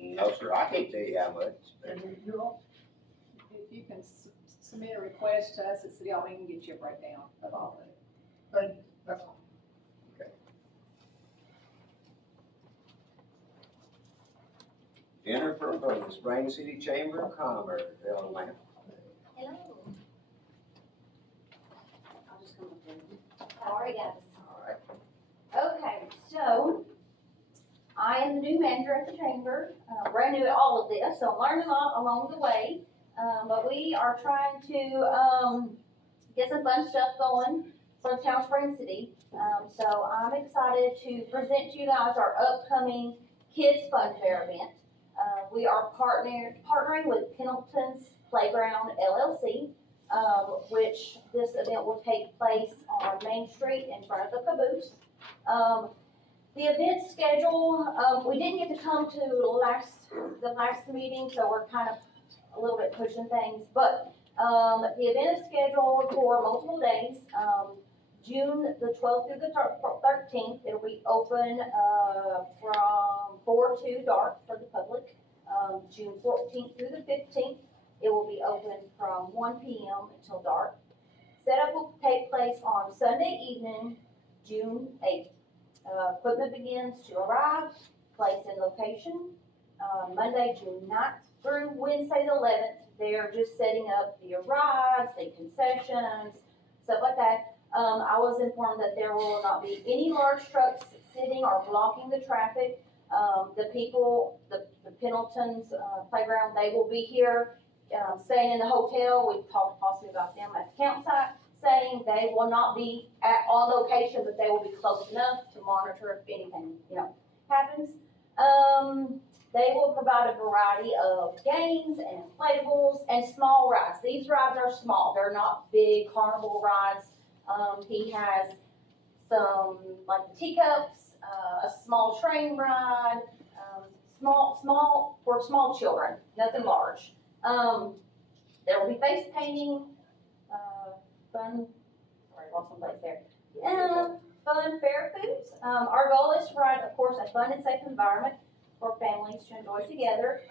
No, sir, I can't tell you how much. And you know, If you can submit a request to us at City Hall, we can get you a breakdown of all of it. thank you, that's all. Jennifer from the Spring City Chamber of Commerce, Alabama. Hello. I'll just come up there. How are you guys? All right. Okay, so I am the new manager at the chamber, brand new at all of this, so I'm learning a lot along the way. But we are trying to, get some fun stuff going for the town of Spring City. So I'm excited to present to you guys our upcoming Kids Fun Fair event. We are partnering with Pendleton's Playground LLC, which this event will take place on Main Street in front of the Caboose. The event schedule, we didn't get to come to the last meeting, so we're kind of a little bit pushing things, but the event is scheduled for multiple days. June the 12th through the 13th, it'll be open from 4 to dark for the public. June 14th through the 15th, it will be open from 1 p.m. until dark. Setup will take place on Sunday evening, June 8th. Equipment begins to arrive, place and location, Monday, June 9th through Wednesday the 11th. They're just setting up the rides, the concessions, stuff like that. I was informed that there will not be any large trucks sitting or blocking the traffic. The people, the Pendleton's playground, they will be here, staying in the hotel. We've talked possibly about them at the campsite, saying they will not be on location, but they will be close enough to monitor if anything, happens. They will provide a variety of games and inflatables and small rides. These rides are small. They're not big carnival rides. He has some like teacups, a small train ride, small for small children, nothing large. There will be face painting, fun, sorry, lost some place there. Fun fair foods. Our goal is to provide, of course, a fun and safe environment for families to enjoy together.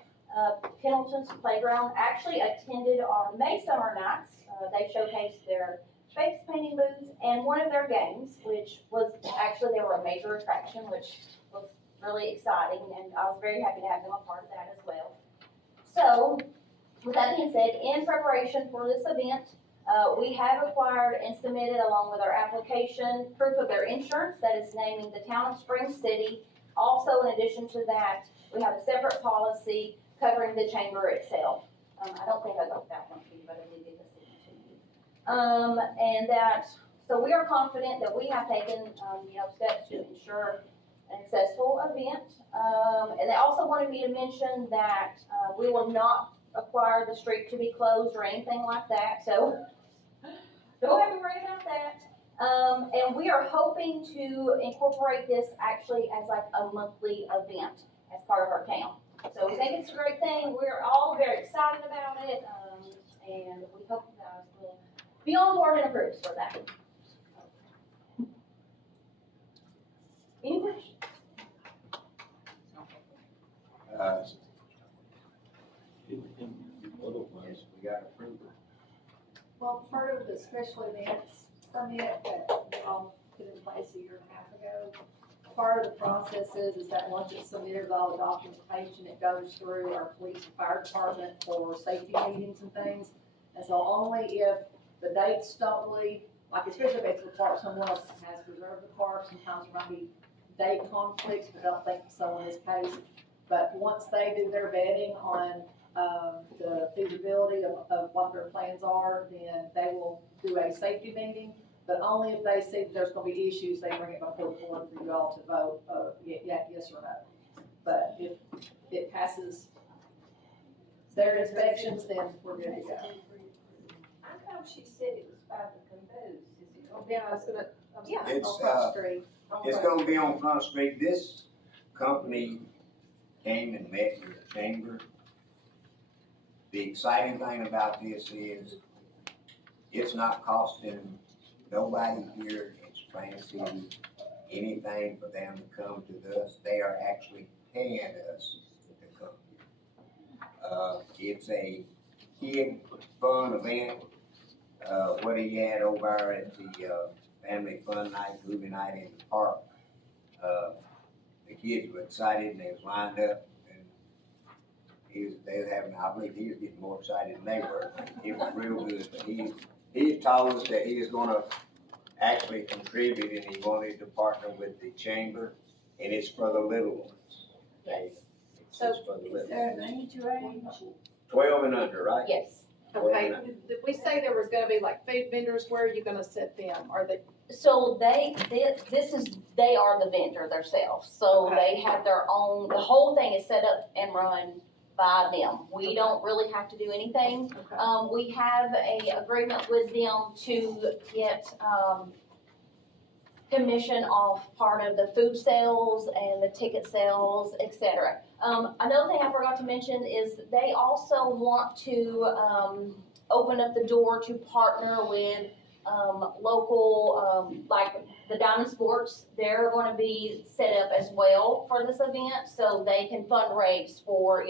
Pendleton's Playground actually attended our May Summer Nights. They showcased their face painting booths and one of their games, which was actually, they were a major attraction, which was really exciting, and I was very happy to have them a part of that as well. So, with that being said, in preparation for this event, we have acquired and submitted, along with our application, proof of their insurance that is naming the town of Spring City. Also, in addition to that, we have a separate policy covering the chamber itself. I don't think I got that one to you, but I did get this to you. And that, so we are confident that we have taken, steps to ensure an successful event. And they also wanted me to mention that, we will not acquire the street to be closed or anything like that, so don't have to worry about that. And we are hoping to incorporate this actually as like a monthly event as part of our town. So we think it's a great thing. We're all very excited about it, and we hope you guys will be on board and approve for that. Any questions? Yes, we got approval. Well, part of the special events permit that we all put in place a year and a half ago, part of the process is that once it's submitted with all the documentation, it goes through our police and fire department for safety meetings and things. And so only if the dates don't really, like especially if it's the park, someone else has reserved the park, sometimes there might be date conflicts, but I don't think so in this case. But once they do their vetting on the feasibility of what their plans are, then they will do a safety meeting. But only if they see that there's gonna be issues, they bring it before the board for you all to vote, yes or no. But if it passes their inspections, then we're good to go. I thought she said it was by the caboose, is it gonna be? Yeah, it's gonna, It's, on Front Street. It's gonna be on Front Street. This company came and met with the chamber. The exciting thing about this is it's not costing nobody here in Spring City anything for them to come to us. They are actually paying us to come here. It's a kid fun event. What he had over at the, family fun night, movie night in the park. The kids were excited and they was lined up and they was having, I believe he was getting more excited than they were. It was real good, but he told us that he was gonna actually contribute and he wanted to partner with the chamber and it's for the little ones. Okay? It's just for the little Is there an ones. age range? 12 and under, right? Yes. Okay, did we say there was gonna be like food vendors, where are you gonna set them? Are they, So they are the vendor themselves, so Okay. they have their own, the whole thing is set up and run by them. We don't really have to do anything. okay, We have a agreement with them to get, commission off part of the food sales and the ticket sales, et cetera. Another thing I forgot to mention is they also want to, open up the door to partner with, local, like the Diamond Sports. They're gonna be set up as well for this event, so they can fundraise for,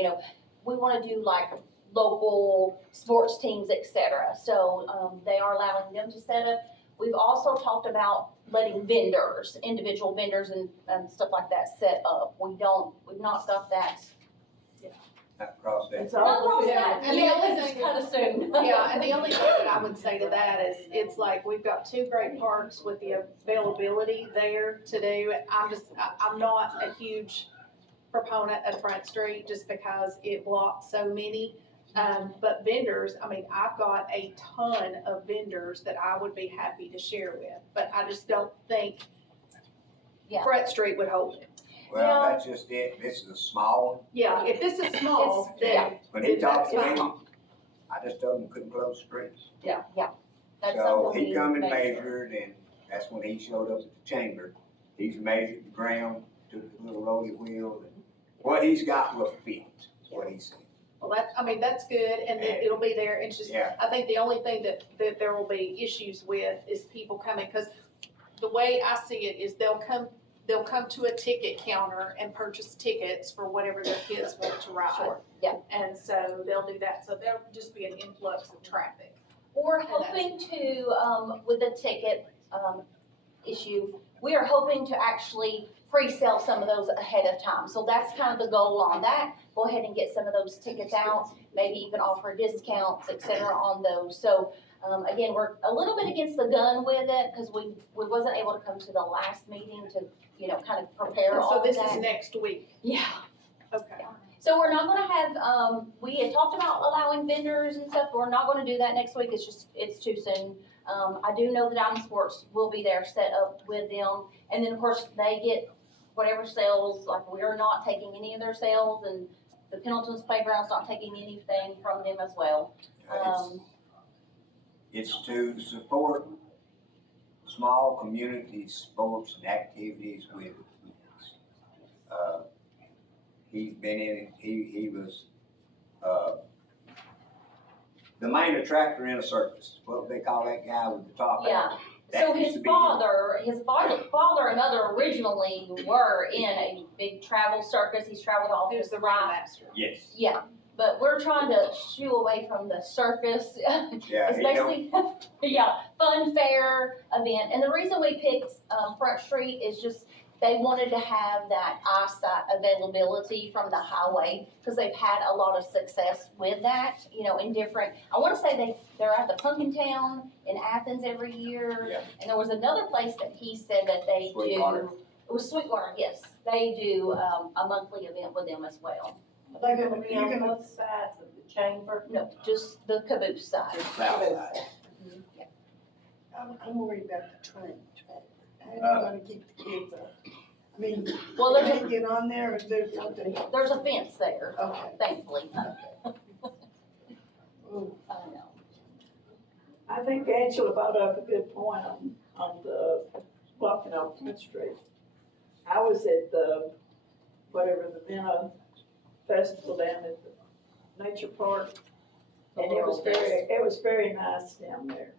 we wanna do like local sports teams, et cetera. So, they are allowing them to set up. We've also talked about letting vendors, individual vendors and stuff like that set up. We've not got that. Across that. It's all Not we that, have. And the yeah, only this is thing- kinda soon. yeah, and the only thing that I would say to that is, it's like, we've got two great parks with the availability there to do. I'm not a huge proponent of Front Street just because it blocks so many. But vendors, I mean, I've got a ton of vendors that I would be happy to share with, but I just don't think Yeah. Front Street would hold it. Well, that's just it. This is a small one. Yeah, if this is small, then, When he talked to That's me, fine. I just told him couldn't close the streets. That's So something he we come and make sure. measured and that's when he showed up at the chamber. He's measured the ground, took the little rolly wheel and what he's got will fit, is what he said. well, that's good, and then it'll be there, it's just, Yeah, I think the only thing that there will be issues with is people coming, cause the way I see it is they'll come to a ticket counter and purchase tickets for whatever their kids want to ride. Sure, yeah. And so they'll do that, so there'll just be an influx of traffic. We're hoping to, with the ticket, issue, we are hoping to actually pre-sell some of those ahead of time. So that's kind of the goal on that. Go ahead and get some of those tickets out, maybe even offer discounts, et cetera, on those. So, again, we're a little bit against the gun with it, because we wasn't able to come to the last meeting to, kind of prepare all So of this that. is next week, Yeah. okay. So we're not gonna have, we had talked about allowing vendors and stuff, but we're not gonna do that next week, it's too soon. I do know that Diamond Sports will be there set up with them, and then of course, they get whatever sales, like we're not taking any of their sales, and the Pendleton's Playground's not taking anything from them as well. it's to support small community sports and activities with kids. He's been in it, he was, the main attractor in a circus. What do they call that guy with the top hat? Yeah, That so used his to be him. father and mother originally were in a big travel circus, he's traveled all Who's his the life. ringmaster? Yes, Yeah, but we're trying to shoo away from the circus. yeah, It's he don't, basically, yeah, fun fair event. And the reason we picked, Front Street is just, they wanted to have that eyesight availability from the highway, because they've had a lot of success with that, in different, I wanna say they're at the Pumpkin Town in Athens every year. Yeah. And there was another place that he said that they do. Sweetwater. It was Sweetwater, yes. They do, a monthly event with them as well. They're gonna be on both sides of the chamber, no, just the caboose side. South side. I'm worried about the train, I don't wanna keep the kids up. I mean, Well, can there's they get on there or is there something? There's a fence there, Okay. thankfully. Ooh. I know. I think Angela brought up a good point on the blocking off 10th Street. I was at the, whatever, the Vena Festival down at the Nature Park. And it was very nice down there.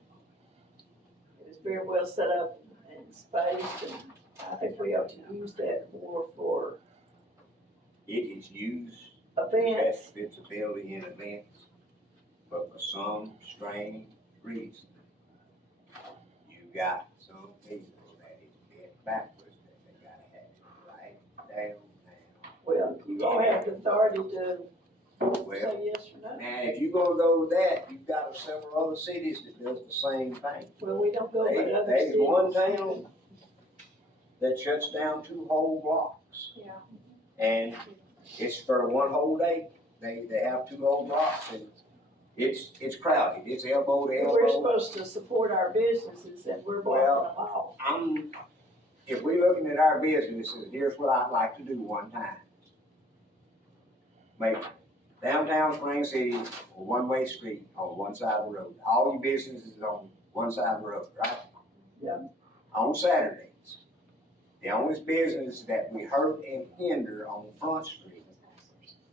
It was very well set up and spaced, and I think we ought to use that more for It is used events. best visibility in events, but for some strange reason, you got some people that is dead backwards, that they gotta have it right down now. Well, you all have the authority to Well, say yes or no. and if you're gonna go with that, you've got several other cities that does the same thing. Well, we don't go by other There's cities. one town that shuts down 2 whole blocks. Yeah. And it's for 1 whole day. They have 2 whole blocks and it's crowded. It's elbow to We're elbow. supposed to support our businesses and we're blocking Well, them off. If we're looking at our businesses, here's what I'd like to do one time. Make downtown Spring City a one-way street on one side of the road. All your businesses on one side of the road, right? Yeah. On Saturdays, the only business that we hurt and hinder on Front Street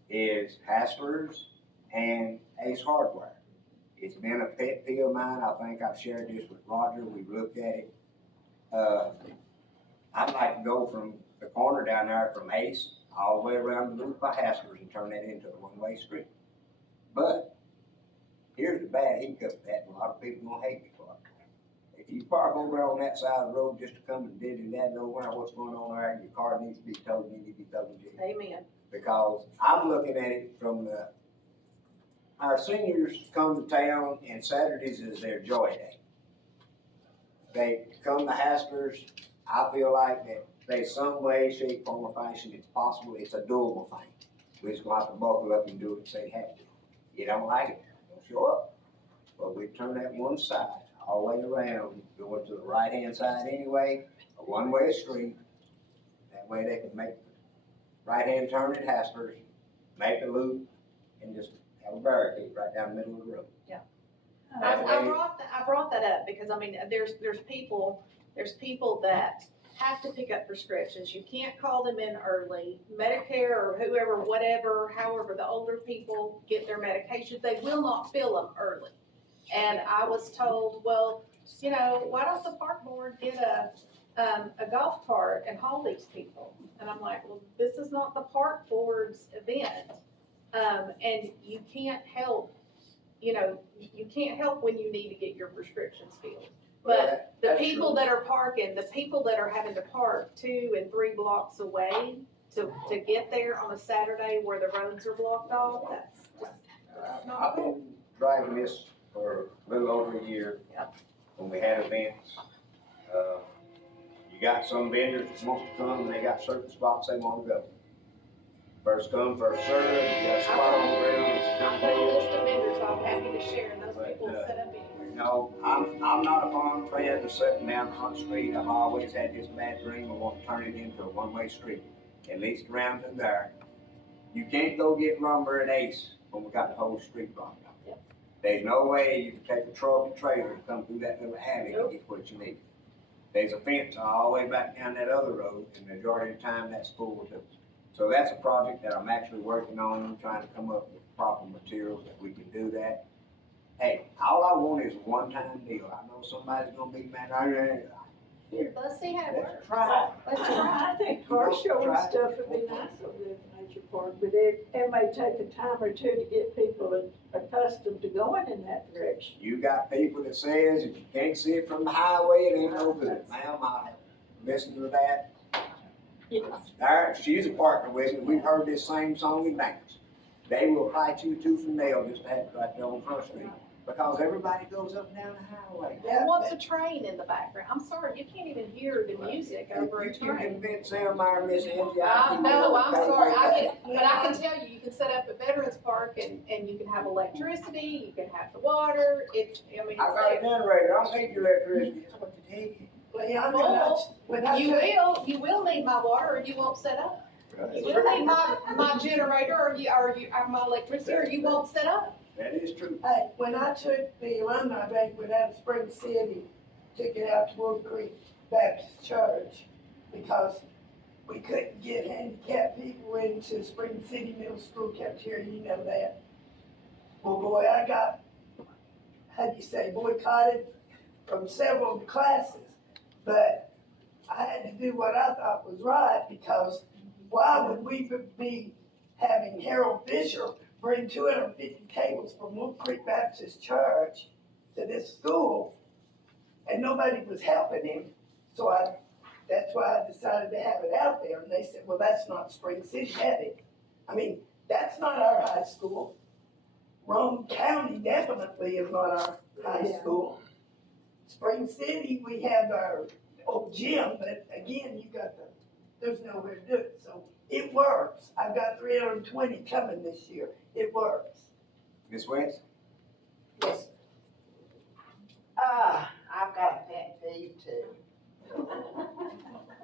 is Haslers and Ace Hardware. It's been a pet peeve of mine. I think I've shared this with Roger. We've looked at it. I'd like to go from the corner down there from Ace all the way around the loop by Haslers and turn that into a one-way street. But here's the bad hiccup of that, and a lot of people gonna hate me for it. If you park over on that side of the road just to come and visit that nowhere, what's going on there, your car needs to be towed, you need to be towed in jail. Amen. Because I'm looking at it from our seniors come to town and Saturdays is their joy day. They come to Haslers, I feel like that there's some way, shape, form, or fashion it's possible, it's a doable thing. We just gonna have to buckle up and do it and say, have to. You don't like it, don't show up. But we turn that one side all the way around, going to the right-hand side anyway, a one-way street. That way they can make the right-hand turn at Haslers, make a loop, and just have a barricade right down the middle of the road. Yeah. That I way- brought that up because, I mean, there's people that have to pick up prescriptions. You can't call them in early. Medicare or whoever, whatever, however, the older people get their medications, they will not fill them early. And I was told, well, you know, why don't the park board get a golf cart and haul these people? And I'm like, well, this is not the park board's event. And you can't help, you know, you can't help when you need to get your prescriptions filled. But the That's people true. that are parking, the people that are having to park 2 and 3 blocks away to get there on a Saturday where the roads are blocked off, that's just not I've cool. been driving this for a little over a year. Yep. When we had events, you got some vendors that want to come and they got certain spots they want to go. First come, first served, you got a spot on the ground, it's a I've good got a deal. list of vendors I'm happy to share, and those But, people set up anywhere. No, I'm not a fond fan of sitting down Front Street. I've always had this bad dream of wanting to turn it into a one-way street, at least around to there. You can't go get lumber at Ace when we got the whole street blocked up. Yep. There's no way you can take a truck and trailer and come through that little alley and get what you need. There's a fence all the way back down that other road, and the majority of the time that's full too. So that's a project that I'm actually working on, trying to come up with proper materials that we can do that. Hey, all I want is a one-time deal. I know somebody's gonna be mad. Let's see how it Let's works. try. Let's try. I think car show and Try. stuff would be nice over there at Nature Park, but it may take a time or two to get people accustomed to going in that direction. You got people that says if you can't see it from the highway, it ain't no good. Ma'am, I listen to that. Yes. There, she's a partner with me. We've heard this same song in banks. They will fight you tooth and nail just to have it right there on Front Street. because everybody goes up and down the highway. And what's a train in the background? I'm sorry, you can't even hear the music over a If you can train. convince Elmira, Miss Angie, I know, I'm sorry, but I can tell you, you can set up a Veterans Park and you can have electricity, you can have the water, I mean, I got a it's generator, I don't need your electricity, that's what you take. Well, yeah, like, you will need my water or you won't set up. You will need my generator or my electricity or you won't set up. That is true. Hey, when I took the alumni banquet out of Spring City, took it out to Wolf Creek Baptist Church, because we couldn't get handicapped people into Spring City Middle School cafeteria, you know that. Well, boy, I got, how do you say, boycotted from several of the classes, but I had to do what I thought was right, because why would we be having Harold Fisher bring 250 tables from Wolf Creek Baptist Church to this school, and nobody was helping him, so that's why I decided to have it out there, and they said, well, that's not Spring City, had it. I mean, that's not our high school. Rome County definitely is not our high school. Spring City, we have our old gym, but again, there's nowhere to do it, so it works. I've got 320 coming this year. It works. Ms. Wentz? Yes. I've got a pet peeve too.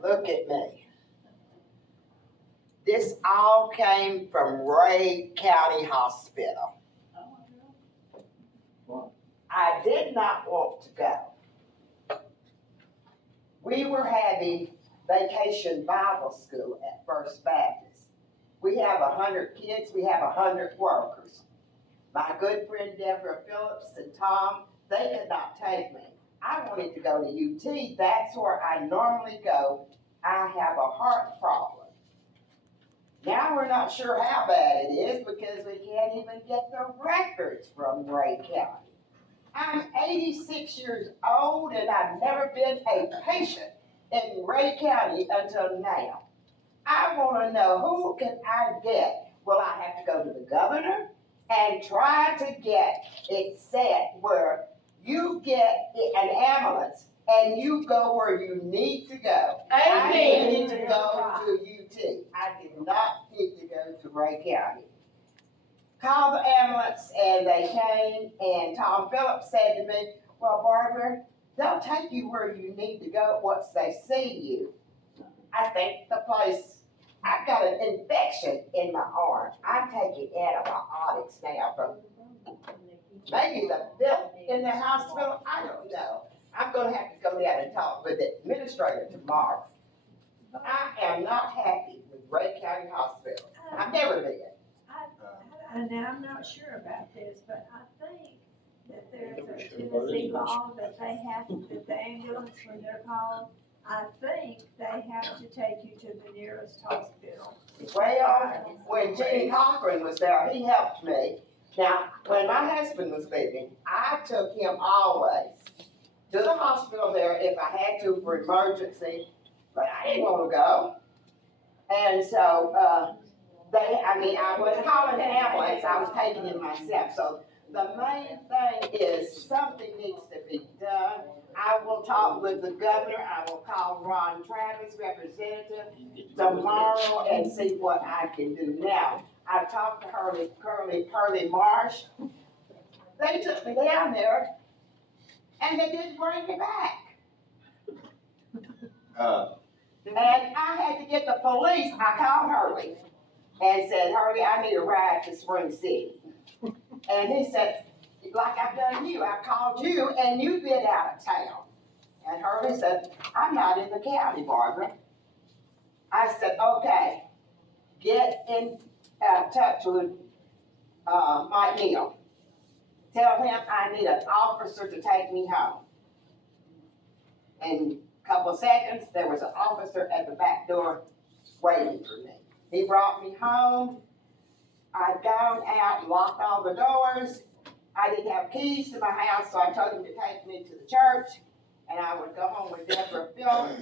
Look at me. This all came from Ray County Hospital. I did not want to go. We were having vacation Bible school at First Baptist. We have 100 kids, we have 100 workers. My good friend Deborah Phillips and Tom, they could not take me. I wanted to go to UT, that's where I normally go. I have a heart problem. Now we're not sure how bad it is because we can't even get the records from Ray County. I'm 86 years old and I've never been a patient in Ray County until now. I want to know who can I get? Will I have to go to the governor and try to get it set where you get an ambulance and you go where you need to go? I needed to go to UT. I did not need to go to Ray County. Called the ambulance and they came and Tom Phillips said to me, well, Barbara, they'll take you where you need to go once they see you. I think the place, I've got an infection in my arm. I'm taking antibiotics now from maybe the bill in the hospital, I don't know. I'm gonna have to go down and talk with the administrator tomorrow. I am not happy with Ray County Hospital. I've never been. And I'm not sure about this, but I think that there's a Tennessee law that they have to, that the ambulance, when they're called, I think they have to take you to the nearest hospital. Well, when Gene Cochran was there, he helped me. Now, when my husband was living, I took him always to the hospital there if I had to for emergency, but I didn't want to go. And so, I was calling an ambulance, I was taking him myself. So the main thing is something needs to be done. I will talk with the governor, I will call Ron Travis, representative, tomorrow and see what I can do. Now, I talked to Hurley Marsh. They took me down there and they didn't bring me back. And I had to get the police, I called Hurley and said, Hurley, I need a ride to Spring City. And he said, like I've done you, I called you and you've been out of town. And Hurley said, I'm not in the county, Barbara. I said, okay, get in touch with Mike Neal. Tell him I need an officer to take me home. In a couple of seconds, there was an officer at the back door waiting for me. He brought me home. I'd gone out and locked all the doors. I didn't have keys to my house, so I told him to take me to the church, and I would go home with Deborah Phillips.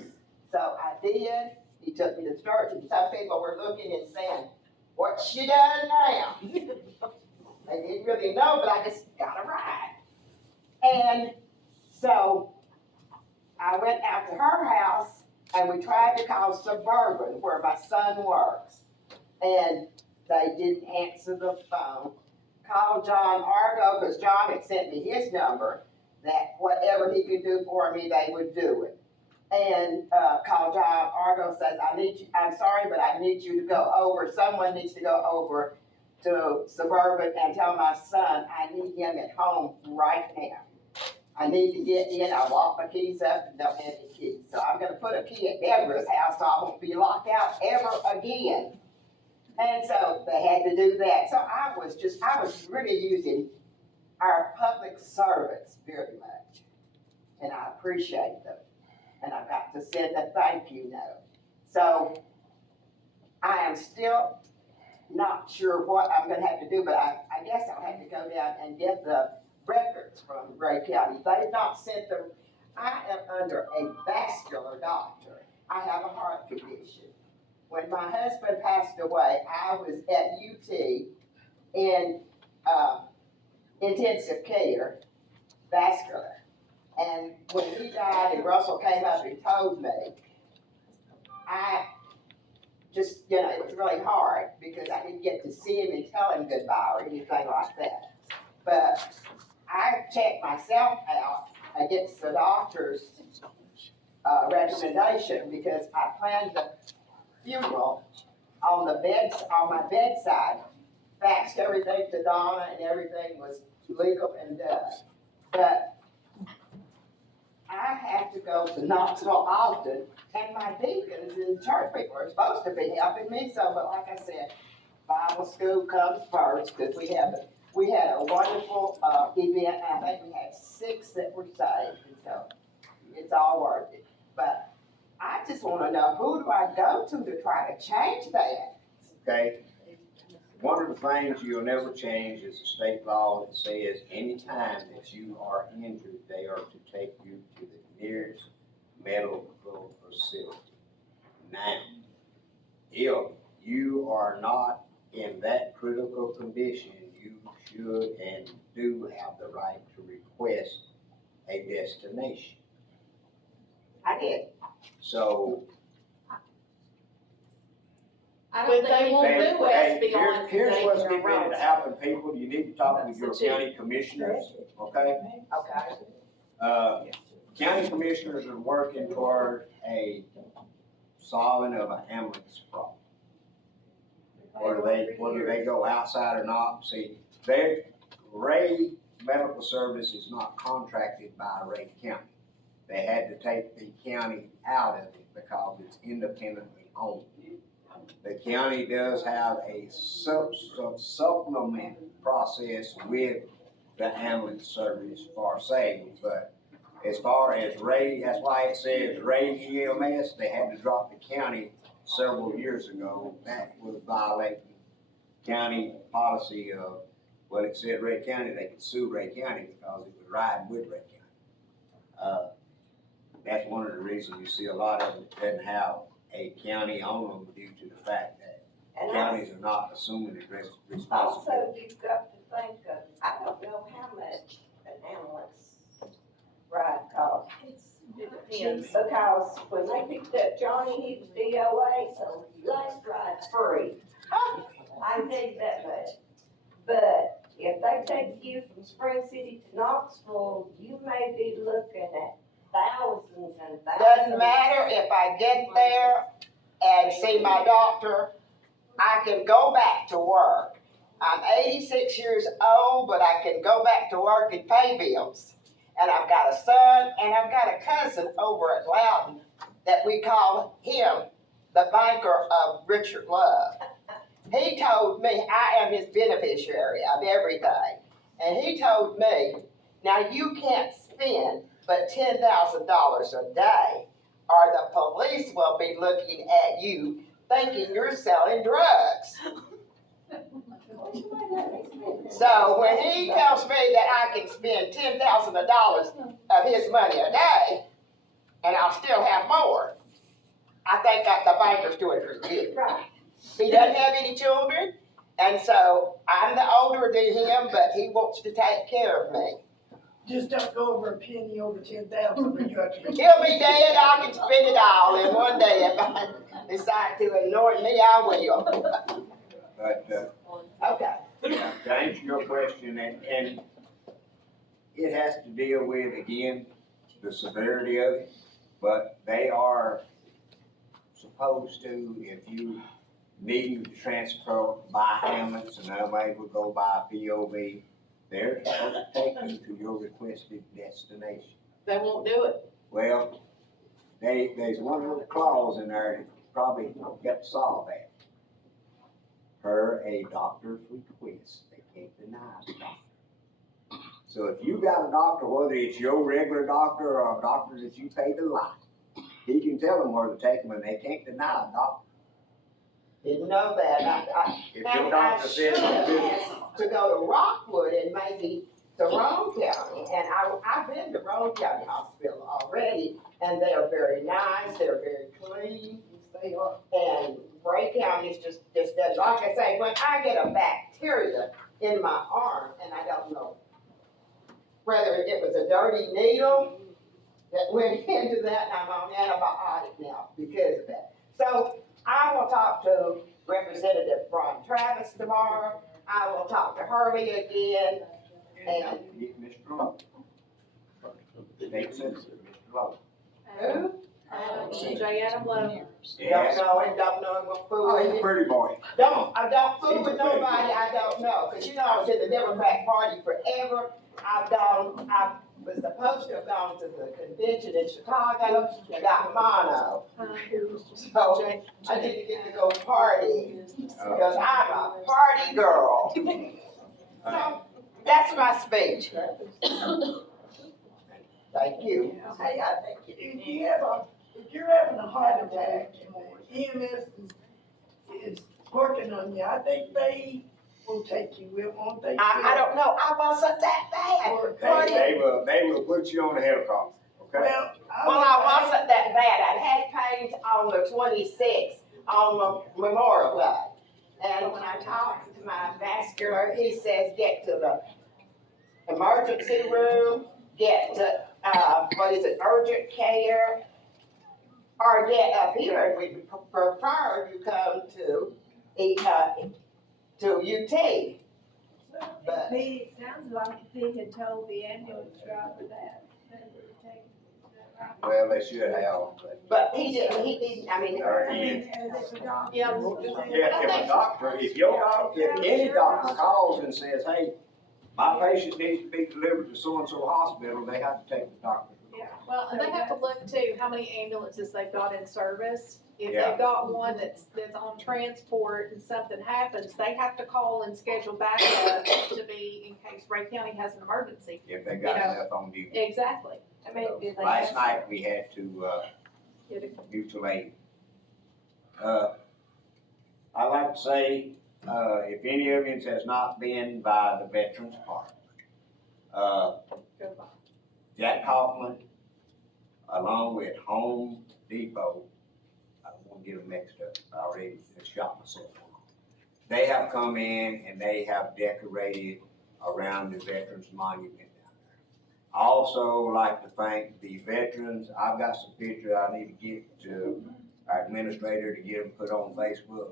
So I did. He took me to church, and some people were looking and saying, what's she done now? They didn't really know, but I just got a ride. And so I went out to her house and we tried to call Suburban where my son works. And they didn't answer the phone. Called John Argo, because John had sent me his number, that whatever he could do for me, they would do it. And called John Argo, says, I'm sorry, but I need you to go over, someone needs to go over to Suburban and tell my son I need him at home right now. I need to get in, I locked my keys up and don't have any keys. So I'm gonna put a key at Deborah's house so I won't be locked out ever again. And so they had to do that. So I was really using our public servants very much. And I appreciate them. And I got to send a thank you note. So I am still not sure what I'm gonna have to do, but I guess I'll have to go down and get the records from Ray County. They've not sent them. I am under a vascular doctor. I have a heart condition. When my husband passed away, I was at UT in intensive care, vascular. And when he died and Russell came up and told me, I just, it was really hard because I didn't get to see him and tell him goodbye or anything like that. But I checked myself out against the doctor's recommendation because I planned the funeral on my bedside, faxed everything to Donna and everything was legal and done. But I have to go to Knoxville often, and my deacons and church people are supposed to be helping me. So, but like I said, Bible school comes first because we had a wonderful event. I think we had 6 that were saved, and so it's all worth it. But I just want to know, who do I go to try to change that? Okay, one of the things you'll never change is the state law that says anytime that you are injured, they are to take you to the nearest medical facility. Now, if you are not in that critical condition, you should and do have the right to request a destination. I did. So, I don't think they won't do us Here's beyond what's danger getting ready to roads. happen, people. You need to talk with your county commissioners, okay? Okay. County commissioners are working toward a solving of an ambulance problem. Whether they go outside or not, see, Ray Medical Service is not contracted by Ray County. They had to take the county out of it because it's independently owned. The county does have a supplement process with the ambulance service for savings, but as far as Ray, that's why it says Ray EMS, they had to drop the county several years ago. That was violating county policy of, well, it said Ray County, they could sue Ray County because it was riding with Ray County. That's one of the reasons you see a lot of it doesn't have a county on them due to the fact that counties are not assuming the responsibility. Also, you've got to think of, I don't know how much an ambulance ride costs. It depends. Because when they picked up Johnny, he was DOA, so last ride's free. I can tell you that much. But if they take you from Spring City to Knoxville, you may be looking at thousands and thousands. Doesn't matter if I get there and see my doctor, I can go back to work. I'm 86 years old, but I can go back to work and pay bills. And I've got a son and I've got a cousin over at Loudon that we call him the banker of Richard Love. He told me I am his beneficiary of everything. And he told me, now you can't spend but $10,000 a day or the police will be looking at you thinking you're selling drugs. So when he tells me that I can spend $10,000 of his money a day, and I'll still have more, I think that the banker's doing pretty good. Right. He doesn't have any children, and so I'm the older than him, but he wants to take care of me. Just don't go over a penny over 10,000 when you have to. He'll be dead, I can spend it all in one day. If I decide to ignore me, I will. But, Okay. yeah, to answer your question, and it has to deal with, again, the severity of it, but they are supposed to, if you need to transfer by ambulance and nobody would go by POV, they're supposed to take you to your requested destination. They won't do it. Well, there's one little clause in there that probably got to solve that. Per a doctor's request, they can't deny the doctor. So if you got a doctor, whether it's your regular doctor or a doctor that you pay the lot, he can tell them where to take them and they can't deny a doctor. Didn't know that. If your doctor says To go to Rockwood and maybe to Roane County, and I've been to Roane County Hospital already, and they are very nice, they're very clean, and Bray County is just does, like I say, when I get a bacteria in my arm, and I don't know whether it was a dirty needle that went into that, and I'm on antibiotic now because of that. So I will talk to Representative Ron Travis tomorrow. I will talk to Hurley again. and don't forget Mr. Lowe. State Senator, Mr. Lowe. Who? J. Adam Lowe. Don't know him, what fool Oh, is he's a it? pretty boy. I don't fool with nobody I don't know, cause you know I was in the Democrat Party forever. I was supposed to have gone to the convention in Chicago, and got mono. So I didn't get to go party, because I'm a party girl. So that's my speech. Thank you. Hey, I think if you're having a heart attack and EMS is working on you, I think they will take you, won't they? I don't know, I wasn't that bad. They will put you on the helicopter, okay? Well, I wasn't that bad. I had pains on the 26th, on Memorial Day. And when I talked to my vascular, he says, get to the emergency room, get to, urgent care, or get up here. We prefer you come to UT. But It sounds like he had told the ambulance driver that. Well, they should have, But he didn't, I mean. Or he is. Yeah. Yeah, if any doctor calls and says, hey, my patient needs to be delivered to so-and-so hospital, they have to take the doctor. Well, and they have to look too, how many ambulances they've got in service. If Yeah. they've got one that's on transport and something happens, they have to call and schedule backup to be in case Ray County has an emergency. If they got You know, enough on duty. Exactly. I mean, did they Last have- night, we had to, mutilate. I like to say, if any evidence has not been by the Veterans Park, Jack Hoffman, along with Home Depot, I don't wanna get them mixed up, I already shot myself. They have come in and they have decorated around the Veterans Monument down there. I also like to thank the veterans. I've got some pictures I need to get to our administrator to get them put on Facebook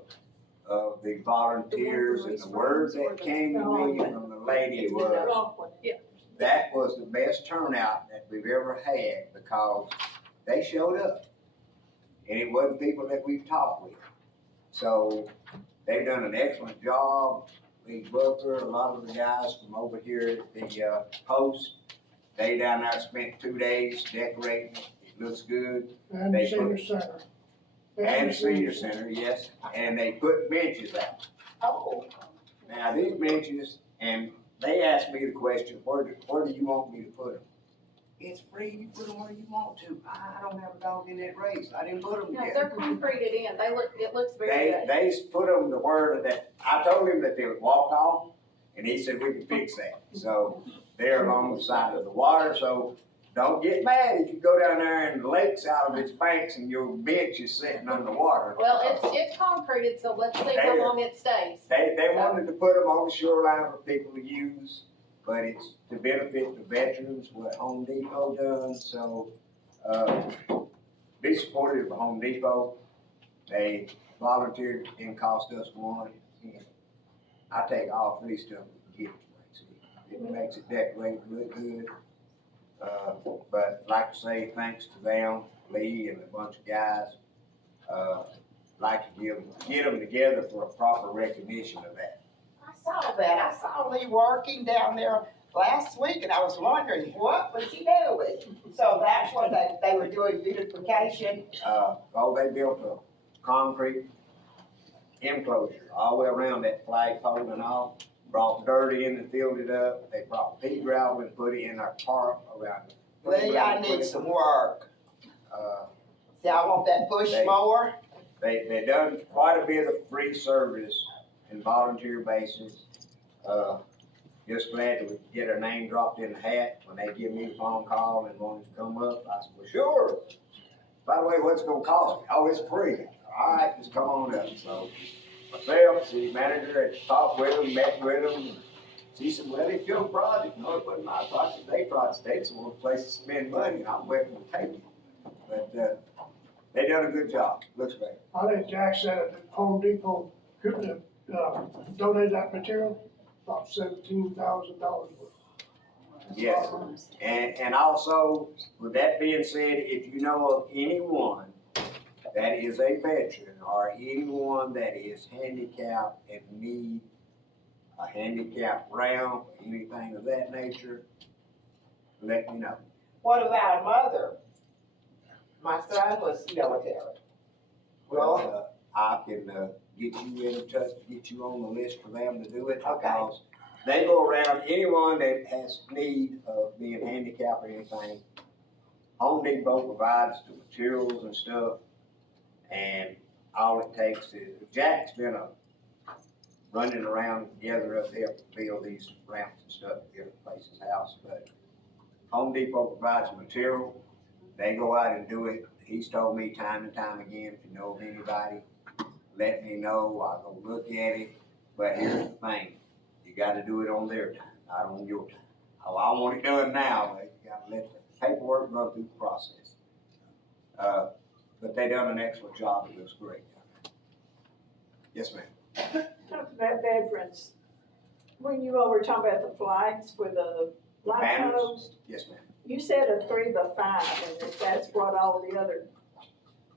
of the volunteers, and the words that came to me from the lady was, that was the best turnout that we've ever had, because they showed up. And it wasn't people that we've talked with. So they've done an excellent job. Lee Booker, a lot of the guys from over here at the post, they down there spent 2 days decorating. It looks good. And They the senior put- center. And the senior center, yes, and they put benches out. Oh. Now, these benches, and they asked me the question, where do you want me to put them? It's free, you put them where you want to. I don't have a dog in that race. I didn't put them No, there. they're concreted in, it looks very good. They put them to where that, I told him that they would walk off, and he said we can fix that. So they're along the side of the water, so don't get mad if you go down there and the lake's out of its banks and your bench is sitting underwater. Well, it's concreted, so let's see how long it stays. They wanted to put them on the shoreline for people to use. but it's to benefit the veterans, what Home Depot done, so, be supportive of Home Depot. They volunteered, didn't cost us one. I take all three stuff and give it to It makes it decorate, look good. But like to say, thanks to them, Lee and a bunch of guys, like to get them together for a proper recognition of that. I saw that. I saw Lee working down there last week, and I was wondering, what was he doing? So that's what they were doing, beautification. They built a concrete enclosure all the way around that flagpole and all. Brought dirt in and filled it up. They brought pea gravel and put it in our park around it. Lee, I need some work. See, I want that push mower. They done quite a bit of free service and volunteer basis. Just glad to get her name dropped in the hat when they give me a phone call and wanted to come up. I said, well, sure. By the way, what's it gonna cost me? Oh, it's free. All right, just come on up. So myself, city manager, had talked with them, met with them. She said, well, it's your project. No, it wasn't my project. They project. They just want a place to spend money, and I'm waiting to take it. But they done a good job. Looks great. I think Jack said it, that Home Depot could donate that material, about $17,000 worth. Yes, and also, with that being said, if you know of anyone that is a veteran or anyone that is handicapped and need a handicap ramp, anything of that nature, let me know. What about a mother? My son was military. Well, I can get you in touch, get you on the list for them to do it. Because they go around, anyone that has need of being handicapped or anything, Home Depot provides the materials and stuff, and all it takes is, Jack's been running around together up there to build these ramps and stuff at different places' house, but Home Depot provides the material, they go out and do it. He's told me time and time again, if you know of anybody, let me know, I'll go look at it, but here's the thing. You gotta do it on their time, not on your time. Oh, I want it done now, but you gotta let the paperwork run through the process. But they done an excellent job, it looks great. Yes, ma'am. Talk about veterans. When you all were talking about the flags for the light banners? post, Yes, ma'am. you said a 3x5, and that's what all the other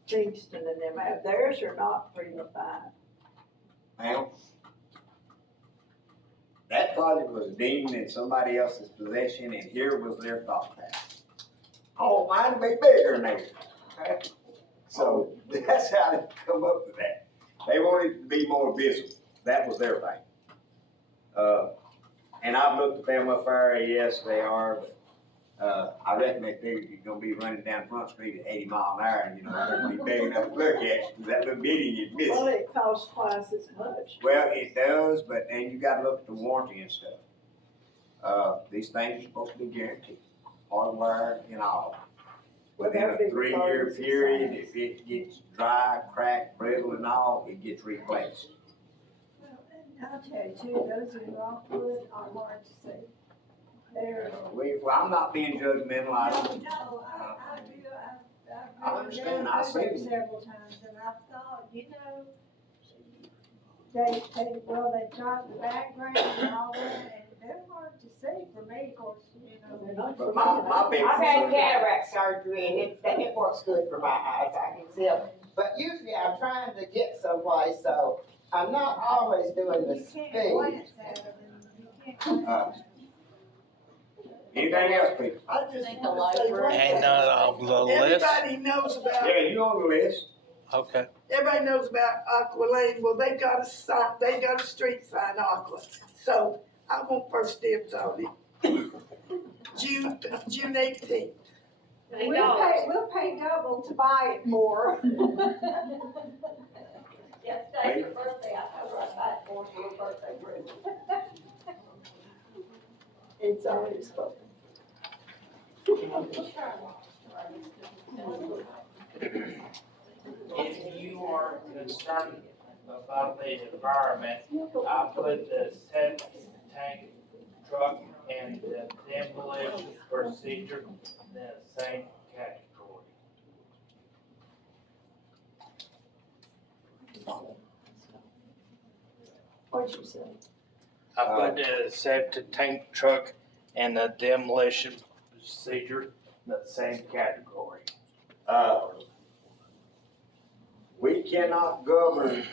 Kingston and them have. Theirs are not 3x5. Ma'am, that project was deemed in somebody else's possession, and here was their thought pattern. Oh, mine may be bigger than theirs. Okay? So that's how they come up with that. They wanted it to be more visible. That was their thing. And I've looked at them up there, yes, they are, but I reckon they figured you're gonna be running down Front Street at 80 miles an hour, and you know, it'll be big enough to look at you, 'cause that little bitty you'd miss Well, it. it costs twice as much. Well, it does, but then you gotta look at the warranty and stuff. These things are supposed to be guaranteed, hardware and all. Within a 3-year period, if it gets dry, cracked, brittle and all, it gets replaced. I'll tell you too, those in Rockwood are hard to see. They're. Well, I'm not being judgmental, I don't. No, I do, I understand, I've seen it. several times, and I thought, you know, they tried the background and all that, and they're hard to see for me, of course, you know. But my big I've had concern. cataract surgery, and it works good for my eyes, I can see them. But usually I'm trying to get someplace, so I'm not always doing the You can't speed. glance at them, and you can't. Anything else, people? I just Think the want to say one library- thing. And on the list? Everybody knows about, Yeah, you on the list. Okay. everybody knows about Aqua Lane. Well, they got a sign, they got a street sign, Aqua. So I want first dibs on it. June 18th. We'll pay double to buy it more. Yes, today's your birthday, I told her I'd buy it for your birthday present. It's already spoken. If you are concerned about the environment, I put the septic tank truck and the demolition procedure in the same category. What'd you say? I put the septic tank truck and the demolition procedure in the same category. We cannot govern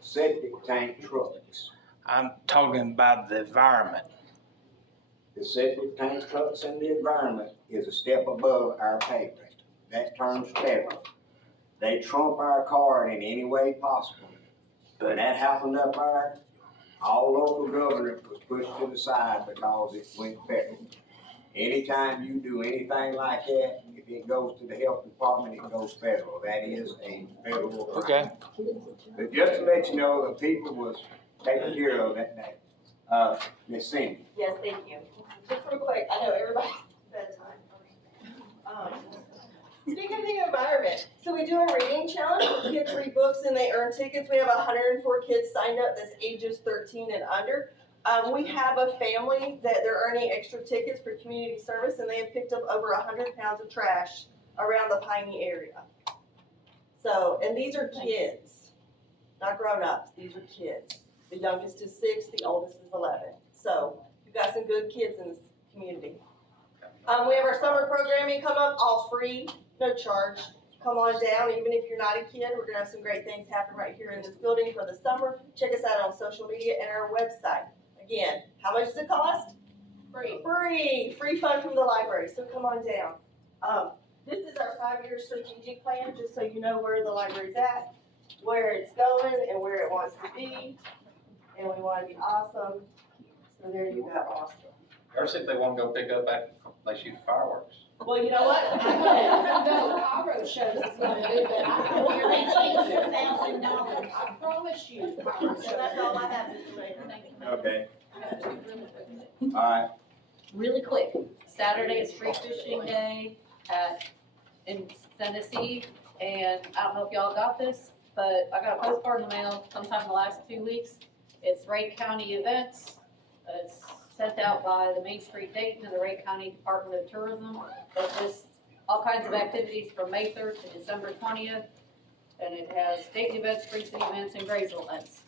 septic tank trucks. I'm talking about the environment. The septic tank trucks and the environment is a step above our pay grade. That term's federal. They trump our card in any way possible. When that happened up there, all local government was pushed to the side because it went federal. Anytime you do anything like that, if it goes to the health department, it goes federal. That is a federal. Okay. But just to let you know, the people was taken care of that day. Miss Cindy. Yes, thank you. Just real quick, I know everybody's bedtime. Speaking of the environment, so we do a reading challenge where kids read books and they earn tickets. We have 104 kids signed up that's ages 13 and under. We have a family that they're earning extra tickets for community service, and they have picked up over 100 pounds of trash around the Piney area. So, and these are kids, not grown-ups, these are kids. The youngest is 6, the oldest is 11. So, you've got some good kids in this community. We have our summer programming come up, all free, no charge. Come on down, even if you're not a kid, we're gonna have some great things happen right here in this building for the summer. Check us out on social media and our website. Again, how much does it cost? Free fun from the library, so come on down. This is our 5-year strategic plan, just so you know where the library's at, where it's going and where it wants to be. And we wanna be awesome, so there you go, awesome. Or see if they wanna go pick up after they shoot fireworks. Well, you know what? No, Pyro shows it's gonna do, but I don't hear that $1,000, I promise you. So that's all I have, Mr. Mayor. Okay. All right. Really quick, Saturday is free fishing day in Tennessee, and I don't know if y'all got this, but I got a postcard in the mail sometime in the last 2 weeks. It's Wright County events. It's sent out by the Main Street Dayton and the Wright County Department of Tourism. But this, all kinds of activities from May 3rd to December 20th. And it has state events, free city events, and Graysville events.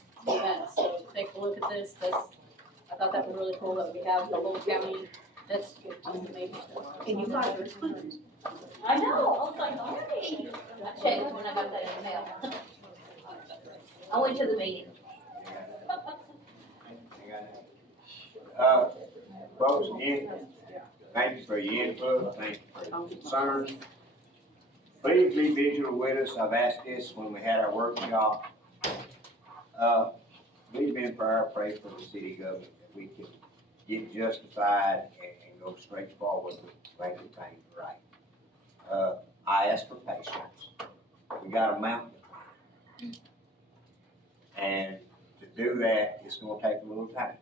So take a look at this. I thought that was really cool that we have the whole county. That's good. And you got yours. I know, I was like, alright. I checked when I got that in the mail. I went to the meeting. Folks, again, thank you for your input, thank you for your concerns. Please be vigilant with us. I've asked this when we had our workshop. We've been prayer pray for the city government that we can get justified and go straight forward with making things right. I ask for patience. We got a mountain to climb. And to do that, it's gonna take a little time.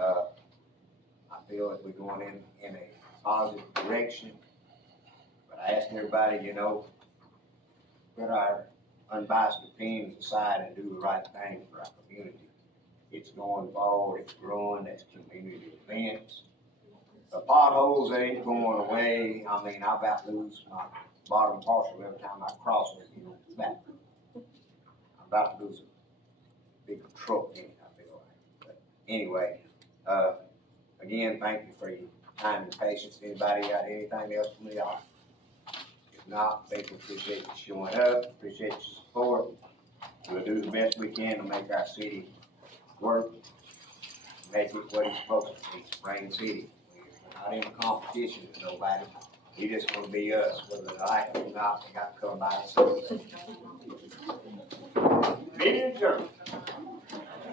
I feel that we're going in a positive direction, but I ask everybody, put our unbiased opinions aside and do the right thing for our community. It's going forward, it's growing, that's community events. The potholes ain't going away. I mean, I about lose my bottom parcel every time I cross it, back. I'm about to lose a big truck in it, I feel like. But anyway, again, thank you for your time and patience. Anybody got anything else from the audience? If not, people appreciate you showing up, appreciate your support. We'll do the best we can to make our city work, make it what it's supposed to be, Spring City. We're not in a competition with nobody. We just gonna be us, whether they like it or not, they got to come by and see us. Meeting adjourned.